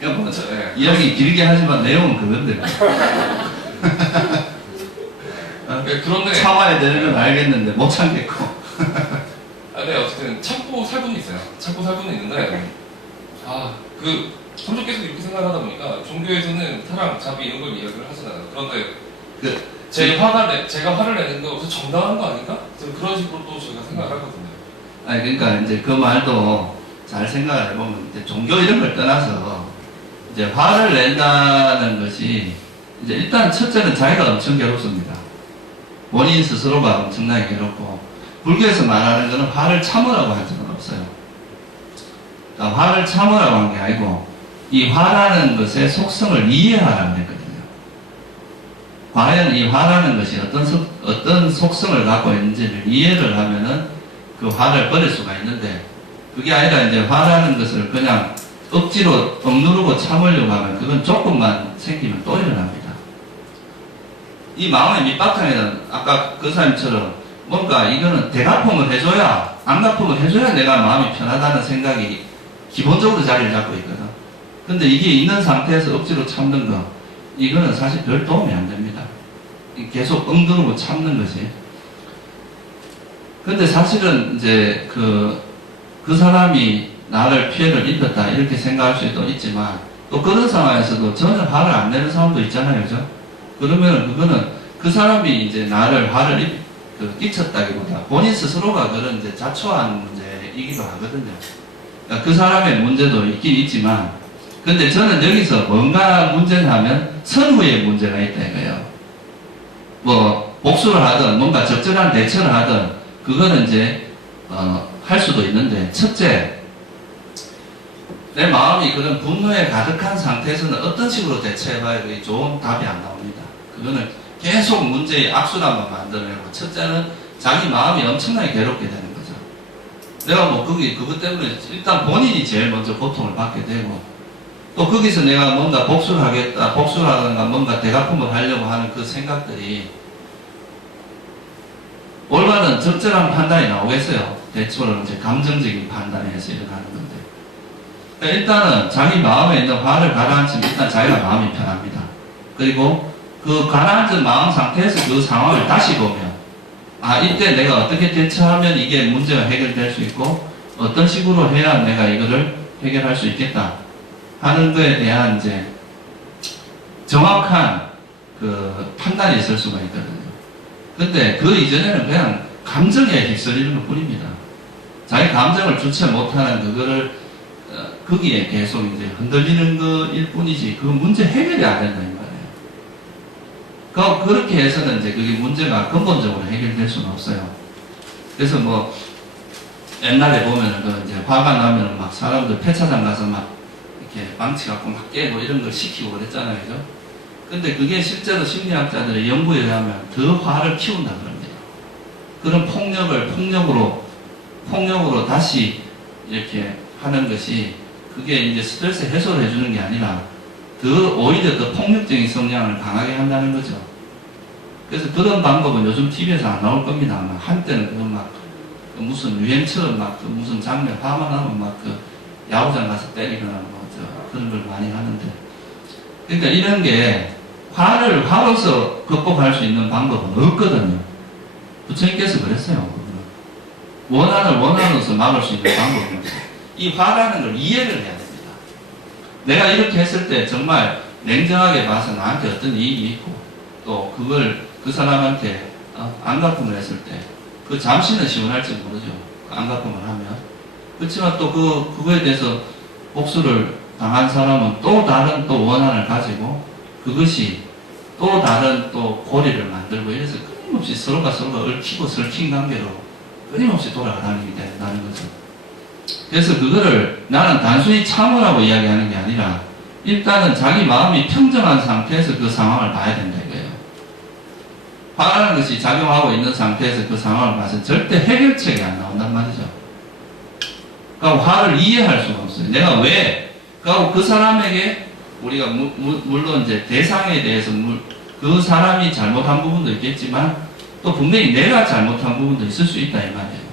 그러니까 뭐 네. 이야기 길게 하지만 내용은 그건데 그런데 참아야 되는 건 알겠는데 못 참겠고. 네, 어쨌든 참고 살 분이 있어요. 참고 살 분이 있는데 성적께서 이렇게 생각을 하다 보니까 종교에서는 사랑, 자비 이런 걸 이야기를 하잖아요. 그런데 제가 화를 내는 거 정당한 거 아닌가? 그런 식으로 또 저희가 생각을 하거든요. 아니 그러니까 이제 그 말도 잘 생각을 해보면 이제 종교 이런 걸 떠나서 이제 화를 낸다는 것이 이제 일단 첫째는 자기가 엄청 괴롭습니다. 본인 스스로가 엄청나게 괴롭고 불교에서 말하는 것은 화를 참으라고 한 적은 없어요. 그러니까 화를 참으라고 한 게 아니고 이 화라는 것의 속성을 이해하라고 했거든요. 과연 이 화라는 것이 어떤 속성을 갖고 있는지를 이해를 하면은 그 화를 버릴 수가 있는데 그게 아니라 이제 화라는 것을 그냥 억지로 억누르고 참으려고 하면 그건 조금만 생기면 또 일어납니다. 이 마음의 밑바탕에는 아까 그 사람처럼 뭔가 이거는 대갚음을 해줘야 안 갚으면 해줘야 내가 마음이 편하다는 생각이 기본적으로 자리를 잡고 있거든. 근데 이게 있는 상태에서 억지로 참는 거 이거는 사실 별 도움이 안 됩니다. 계속 억누르고 참는 것이. 근데 사실은 이제 그 사람이 나를 피해를 입혔다 이렇게 생각할 수도 있지만 또 그런 상황에서도 전혀 화를 안 내는 사람도 있잖아요, 그죠? 그러면 그거는 그 사람이 이제 나를 화를 끼쳤다기보다 본인 스스로가 그런 이제 자초한 문제이기도 하거든요. 그러니까 그 사람의 문제도 있긴 있지만, 근데 저는 여기서 뭔가 문제냐면 선후의 문제가 있다 이거예요. 뭐 복수를 하든 뭔가 적절한 대처를 하든 그거는 이제 할 수도 있는데 첫째. 내 마음이 그런 분노에 가득한 상태에서는 어떤 식으로 대처해봐야 그게 좋은 답이 안 나옵니다. 그거는 계속 문제의 악순환만 만들어내고 첫째는 자기 마음이 엄청나게 괴롭게 되는 거죠. 내가 뭐 그것 때문에 일단 본인이 제일 먼저 고통을 받게 되고 또 거기서 내가 뭔가 복수를 하겠다, 복수를 하든가 뭔가 대갚음을 하려고 하는 그 생각들이 올바른 적절한 판단이 나오겠어요. 대처는 이제 감정적인 판단에서 일어나는 건데. 일단은 자기 마음에 있는 화를 가라앉히면 일단 자기가 마음이 편합니다. 그리고 그 가라앉은 마음 상태에서 그 상황을 다시 보면 이때 내가 어떻게 대처하면 이게 문제가 해결될 수 있고 어떤 식으로 해야 내가 이거를 해결할 수 있겠다 하는 거에 대한 이제 정확한 그 판단이 있을 수가 있거든요. 근데 그 이전에는 그냥 감정에 휩쓸리는 것 뿐입니다. 자기 감정을 주체 못하는 그거를 거기에 계속 이제 흔들리는 거일 뿐이지 그 문제 해결이 안 된다 이 말이에요. 그렇게 해서는 이제 그게 문제가 근본적으로 해결될 수는 없어요. 그래서 뭐 옛날에 보면은 그 이제 화가 나면은 막 사람들 폐차장 가서 막 이렇게 망치 갖고 막 깨고 이런 걸 시키고 그랬잖아요, 그죠? 근데 그게 실제로 심리학자들의 연구에 의하면 더 화를 키운다 그럽니다. 그런 폭력으로 다시 이렇게 하는 것이 그게 이제 스트레스 해소를 해주는 게 아니라 더 오히려 더 폭력적인 성향을 강하게 한다는 거죠. 그래서 그런 방법은 요즘 TV에서 안 나올 겁니다. 아마 한때는 그건 막 무슨 유행처럼 막 무슨 장면 화만 하면 막 야구장 가서 때리거나 뭐 그런 걸 많이 하는데, 그러니까 이런 게 화로서 극복할 수 있는 방법은 없거든요. 부처님께서 그랬어요. 원한으로서 막을 수 있는 방법은 없어요. 이 화라는 걸 이해를 해야 됩니다. 내가 이렇게 했을 때 정말 냉정하게 봐서 나한테 어떤 이익이 있고, 또 그걸 그 사람한테 안갚음을 했을 때 그 잠시는 시원할지 모르죠. 안갚음을 하면. 그렇지만 또 그거에 대해서 복수를 당한 사람은 또 다른 또 원한을 가지고 그것이 또 다른 또 고리를 만들고, 이래서 끊임없이 서로가 얽히고 설킨 관계로 끊임없이 돌아다니게 된다는 거죠. 그래서 그거를 나는 단순히 참으라고 이야기하는 게 아니라 일단은 자기 마음이 평정한 상태에서 그 상황을 봐야 된다 이거예요. 화라는 것이 작용하고 있는 상태에서 그 상황을 봐서 절대 해결책이 안 나온단 말이죠. 그러니까 화를 이해할 수가 없어요. 내가 왜, 그러니까 그 사람에게 우리가 물론 이제 대상에 대해서 그 사람이 잘못한 부분도 있겠지만 또 분명히 내가 잘못한 부분도 있을 수 있다 이 말이에요.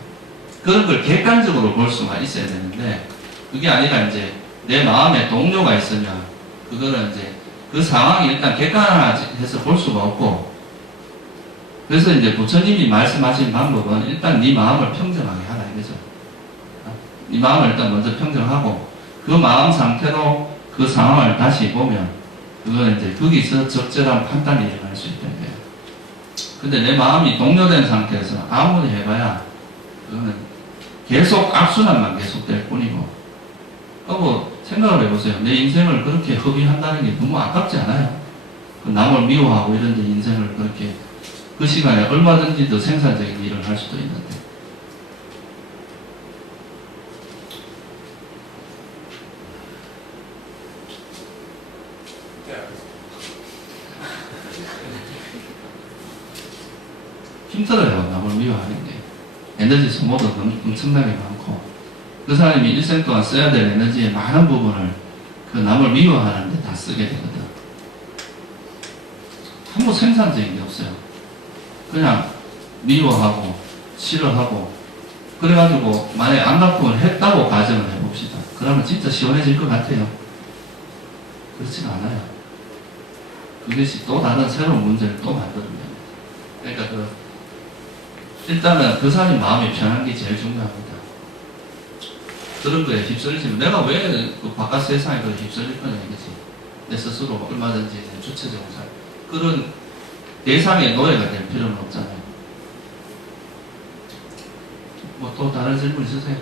그런 걸 객관적으로 볼 수가 있어야 되는데, 그게 아니라 이제 내 마음에 동료가 있으면 그거는 이제 그 상황이 일단 객관화해서 볼 수가 없고, 그래서 이제 부처님이 말씀하신 방법은 일단 네 마음을 평정하게 하라 이거죠. 네 마음을 일단 먼저 평정하고 그 마음 상태로 그 상황을 다시 보면 그거는 이제 거기서 적절한 판단이 일어날 수 있다는 거예요. 근데 내 마음이 동요된 상태에서 아무리 해봐야 그거는 계속 악순환만 계속될 뿐이고, 뭐 생각을 해보세요. 내 인생을 그렇게 허비한다는 게 너무 아깝지 않아요? 남을 미워하고 이런 데 인생을 그렇게 그 시간에 얼마든지 더 생산적인 일을 할 수도 있는데. 힘들어요. 남을 미워하는 게. 에너지 소모도 엄청나게 많고, 그 사람이 일생 동안 써야 될 에너지의 많은 부분을 그 남을 미워하는 데 다 쓰게 되거든. 아무 생산적인 게 없어요. 그냥 미워하고 싫어하고, 그래가지고 만약에 안갚음을 했다고 가정을 해봅시다. 그러면 진짜 시원해질 것 같아요. 그렇지가 않아요. 그것이 또 다른 새로운 문제를 또 만들어냅니다. 그러니까 일단은 그 사람의 마음이 편한 게 제일 중요합니다. 그런 거에 휩쓸리지, 내가 왜 그 바깥 세상에 그걸 휩쓸릴 거냐 이거지. 내 스스로 얼마든지 주체적으로 그런 대상의 노예가 될 필요는 없잖아요. 뭐 또 다른 질문 있으세요?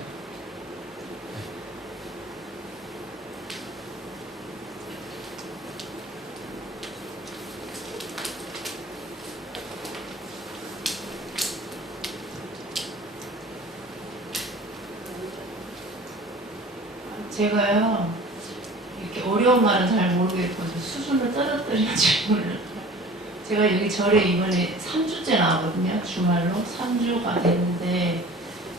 제가요, 이렇게 어려운 말은 잘 모르겠고 수준을 떨어뜨리는 질문을, 제가 여기 절에 이번에 3주째 나오거든요. 주말로 3주가 됐는데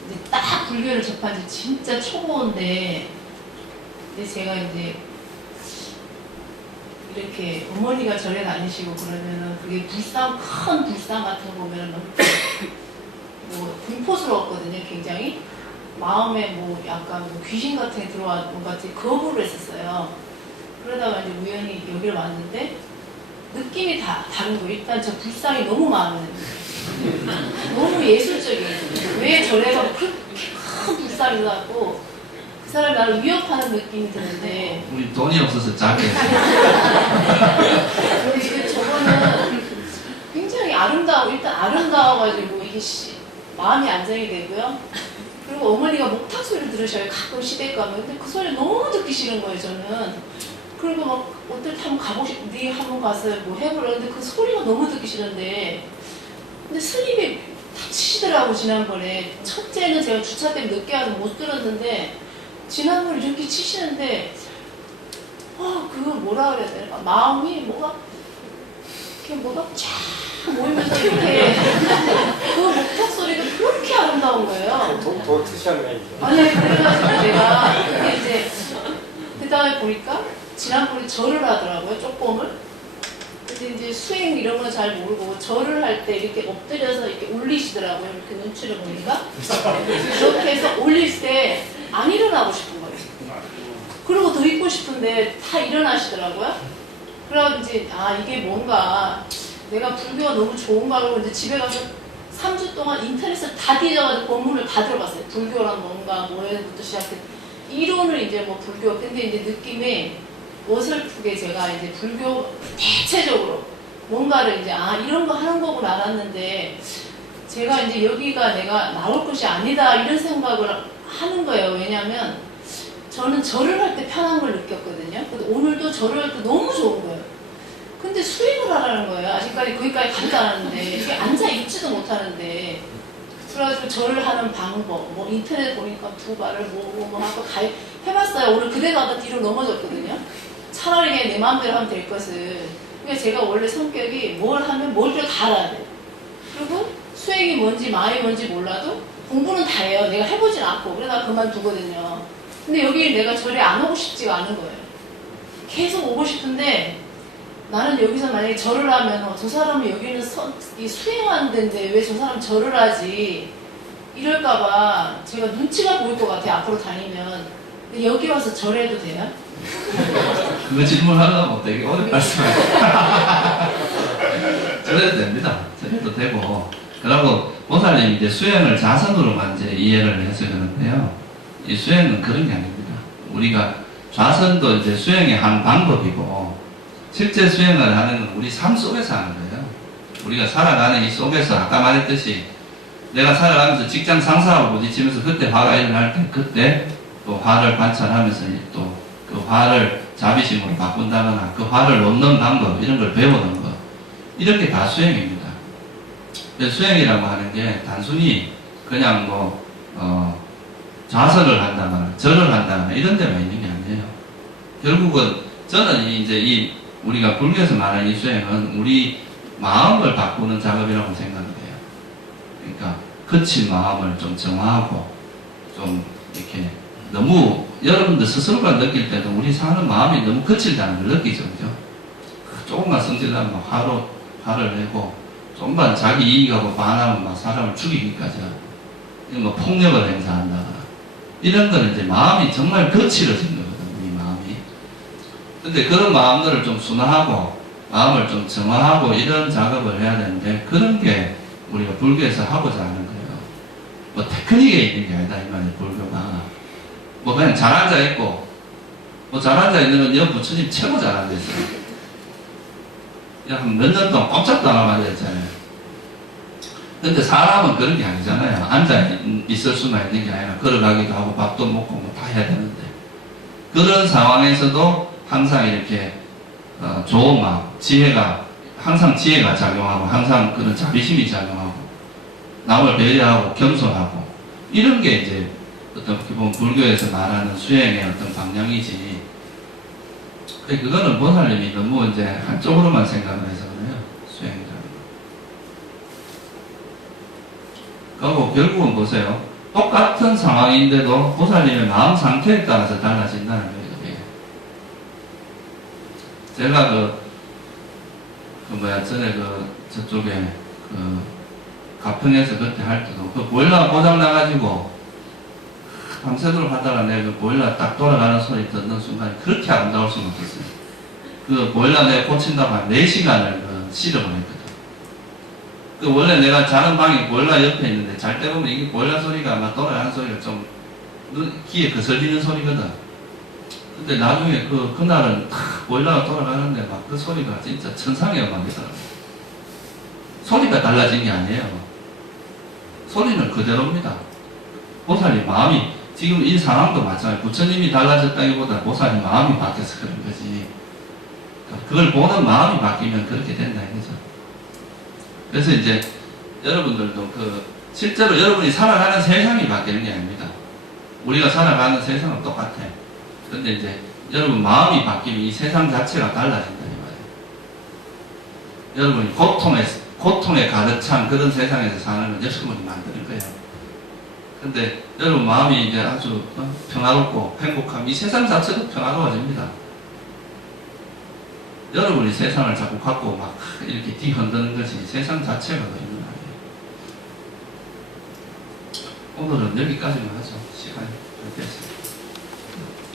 이제 딱 불교를 접한 지 진짜 초보인데, 근데 제가 이제 이렇게 어머니가 절에 다니시고 그러면은 그게 큰 불상 같은 거 보면은 뭐 공포스러웠거든요. 굉장히 마음에 뭐 약간 뭐 귀신 같은 게 들어온 것 같이 거부를 했었어요. 그러다가 이제 우연히 여기를 왔는데 느낌이 다른 거예요. 일단 저 불상이 너무 마음에 드는 거예요. 너무 예술적이에요. 왜 절에가 그렇게 큰 불상이 나고 그 사람이 나를 위협하는 느낌이 드는데, 우리 돈이 없어서 작게 근데 저거는 굉장히 아름다워. 일단 아름다워가지고 이게 마음이 안정이 되고요. 그리고 어머니가 목탁 소리를 들으셔요. 가끔 시댁 가면. 근데 그 소리 너무 듣기 싫은 거예요, 저는. 그리고 막 어떨 때 한번 가보고 싶, 네 한번 가서 뭐 해보려. 근데 그 소리가 너무 듣기 싫은데, 근데 스님이 다 치시더라고. 지난번에 첫째는 제가 주차 때문에 늦게 와서 못 들었는데 지난번에 이렇게 치시는데, 그거 뭐라 그래야 되나? 마음이 뭐가 쫙 모이면서 이렇게 그 목탁 소리가 그렇게 아름다운 거예요. 더 특이한 게 아니, 그래가지고 내가 그게 이제 그 다음에 보니까 지난번에 절을 하더라고요. 쪼꼬을. 근데 이제 수행 이런 건 잘 모르고 절을 할 때 이렇게 엎드려서 이렇게 올리시더라고요. 이렇게 눈치를 보니까. 이렇게 해서 올릴 때 안 일어나고 싶은 거예요. 그리고 더 있고 싶은데 다 일어나시더라고요. 그래가지고 이제 아 이게 뭔가 내가 불교가 너무 좋은가 그러고 이제 집에 가서 3주 동안 인터넷을 다 뒤져가지고 본문을 다 들어봤어요. 불교란 뭔가 뭐에부터 시작해 이론을 이제 뭐 불교 근데 이제 느낌이 어설프게 제가 이제 불교 대체적으로 뭔가를 이제 아 이런 거 하는 거구나 알았는데 제가 이제 여기가 내가 나올 것이 아니다 이런 생각을 하는 거예요. 왜냐하면 저는 절을 할 때 편한 걸 느꼈거든요. 근데 오늘도 절을 할 때 너무 좋은 거예요. 근데 수행을 하라는 거예요. 아직까지 거기까지 가지 않았는데 이게 앉아 있지도 못하는데 그래가지고 절을 하는 방법 뭐 인터넷 보니까 두 발을 모으고 뭐 하고 다 해봤어요. 오늘 그대 가다 뒤로 넘어졌거든요. 차라리 그냥 내 마음대로 하면 될 것을. 그러니까 제가 원래 성격이 뭘 하면 뭘 다 알아야 돼요. 그리고 수행이 뭔지 마음이 뭔지 몰라도 공부는 다 해요. 내가 해보진 않고 그러다가 그만두거든요. 근데 여기 내가 절에 안 오고 싶지가 않은 거예요. 계속 오고 싶은데 나는 여기서 만약에 절을 하면 저 사람은 여기는 이 수행하는 데인데 왜 저 사람 절을 하지 이럴까봐 제가 눈치가 보일 것 같아요. 앞으로 다니면. 근데 여기 와서 절해도 돼요? 그거 질문하려면 되게 오래 말씀하세요. 저래도 됩니다. 저래도 되고. 그리고 보살님이 이제 수행을 자선으로만 이제 이해를 해서 그러는데요. 이 수행은 그런 게 아닙니다. 우리가 좌선도 이제 수행의 한 방법이고, 실제 수행을 하는 건 우리 삶 속에서 하는 거예요. 우리가 살아가는 이 속에서 아까 말했듯이 내가 살아가면서 직장 상사하고 부딪히면서 그때 화가 일어날 때 그때 또 화를 관찰하면서 또 그 화를 자비심으로 바꾼다거나 그 화를 놓는 방법 이런 걸 배우는 것 이런 게 다 수행입니다. 수행이라고 하는 게 단순히 그냥 뭐 좌선을 한다거나 절을 한다거나 이런 데만 있는 게 아니에요. 결국은 저는 이제 이 우리가 불교에서 말하는 이 수행은 우리 마음을 바꾸는 작업이라고 생각을 해요. 그러니까 거친 마음을 좀 정화하고 좀 이렇게 너무 여러분들 스스로가 느낄 때도 우리 사는 마음이 너무 거칠다는 걸 느끼죠, 그죠? 조금만 성질나면 막 화를 내고 조금만 자기 이익하고 반하면 막 사람을 죽이기까지 하고 뭐 폭력을 행사한다거나 이런 거는 이제 마음이 정말 거칠어진 거거든요, 우리 마음이. 근데 그런 마음들을 좀 순화하고 마음을 좀 정화하고 이런 작업을 해야 되는데 그런 게 우리가 불교에서 하고자 하는 거예요. 뭐 테크닉에 있는 게 아니다, 이 말이에요, 불교가. 뭐 그냥 잘 앉아있고 뭐 잘 앉아있는 건 여 부처님 최고 잘 앉아있어요. 한 몇 년 동안 꼼짝도 안 하고 앉아있잖아요. 근데 사람은 그런 게 아니잖아요. 앉아있을 수만 있는 게 아니라 걸어가기도 하고 밥도 먹고 뭐 다 해야 되는데 그런 상황에서도 항상 이렇게 좋은 마음, 항상 지혜가 작용하고 항상 그런 자비심이 작용하고 남을 배려하고 겸손하고 이런 게 이제 어떻게 보면 불교에서 말하는 수행의 어떤 방향이지. 그거는 보살님이 너무 이제 한쪽으로만 생각을 해서 그래요. 수행이라는 거. 그리고 결국은 보세요. 똑같은 상황인데도 보살님의 마음 상태에 따라서 달라진다는 거예요. 제가 전에 저쪽에 가평에서 그때 할 때도 그 보일러 고장 나가지고 밤새도록 하다가 내가 그 보일러 딱 돌아가는 소리 듣는 순간 그렇게 아름다울 수는 없었어요. 그 보일러 내가 고친다고 한 4시간을 실험을 했거든. 원래 내가 자는 방이 보일러 옆에 있는데 잘 때 보면 이게 보일러 소리가 막 돌아가는 소리가 좀 귀에 거슬리는 소리거든. 근데 나중에 그날은 보일러가 돌아가는데 막 그 소리가 진짜 천상의 음악이더라고요. 소리가 달라진 게 아니에요. 소리는 그대로입니다. 보살님 마음이 지금 이 상황도 마찬가지예요. 부처님이 달라졌다기보다 보살님 마음이 바뀌어서 그런 거지. 그걸 보는 마음이 바뀌면 그렇게 된다 이거죠. 그래서 이제 여러분들도 실제로 여러분이 살아가는 세상이 바뀌는 게 아닙니다. 우리가 살아가는 세상은 똑같아. 그런데 이제 여러분 마음이 바뀌면 이 세상 자체가 달라진다 이 말이에요. 여러분이 고통에 가득 찬 그런 세상에서 사는 건 여러분이 만드는 거예요. 근데 여러분 마음이 이제 아주 평화롭고 행복하면 이 세상 자체도 평화로워집니다. 여러분이 세상을 자꾸 갖고 막 이렇게 뒤흔드는 것이 세상 자체가 그런 건 아니에요. 오늘은 여기까지만 하죠. 시간이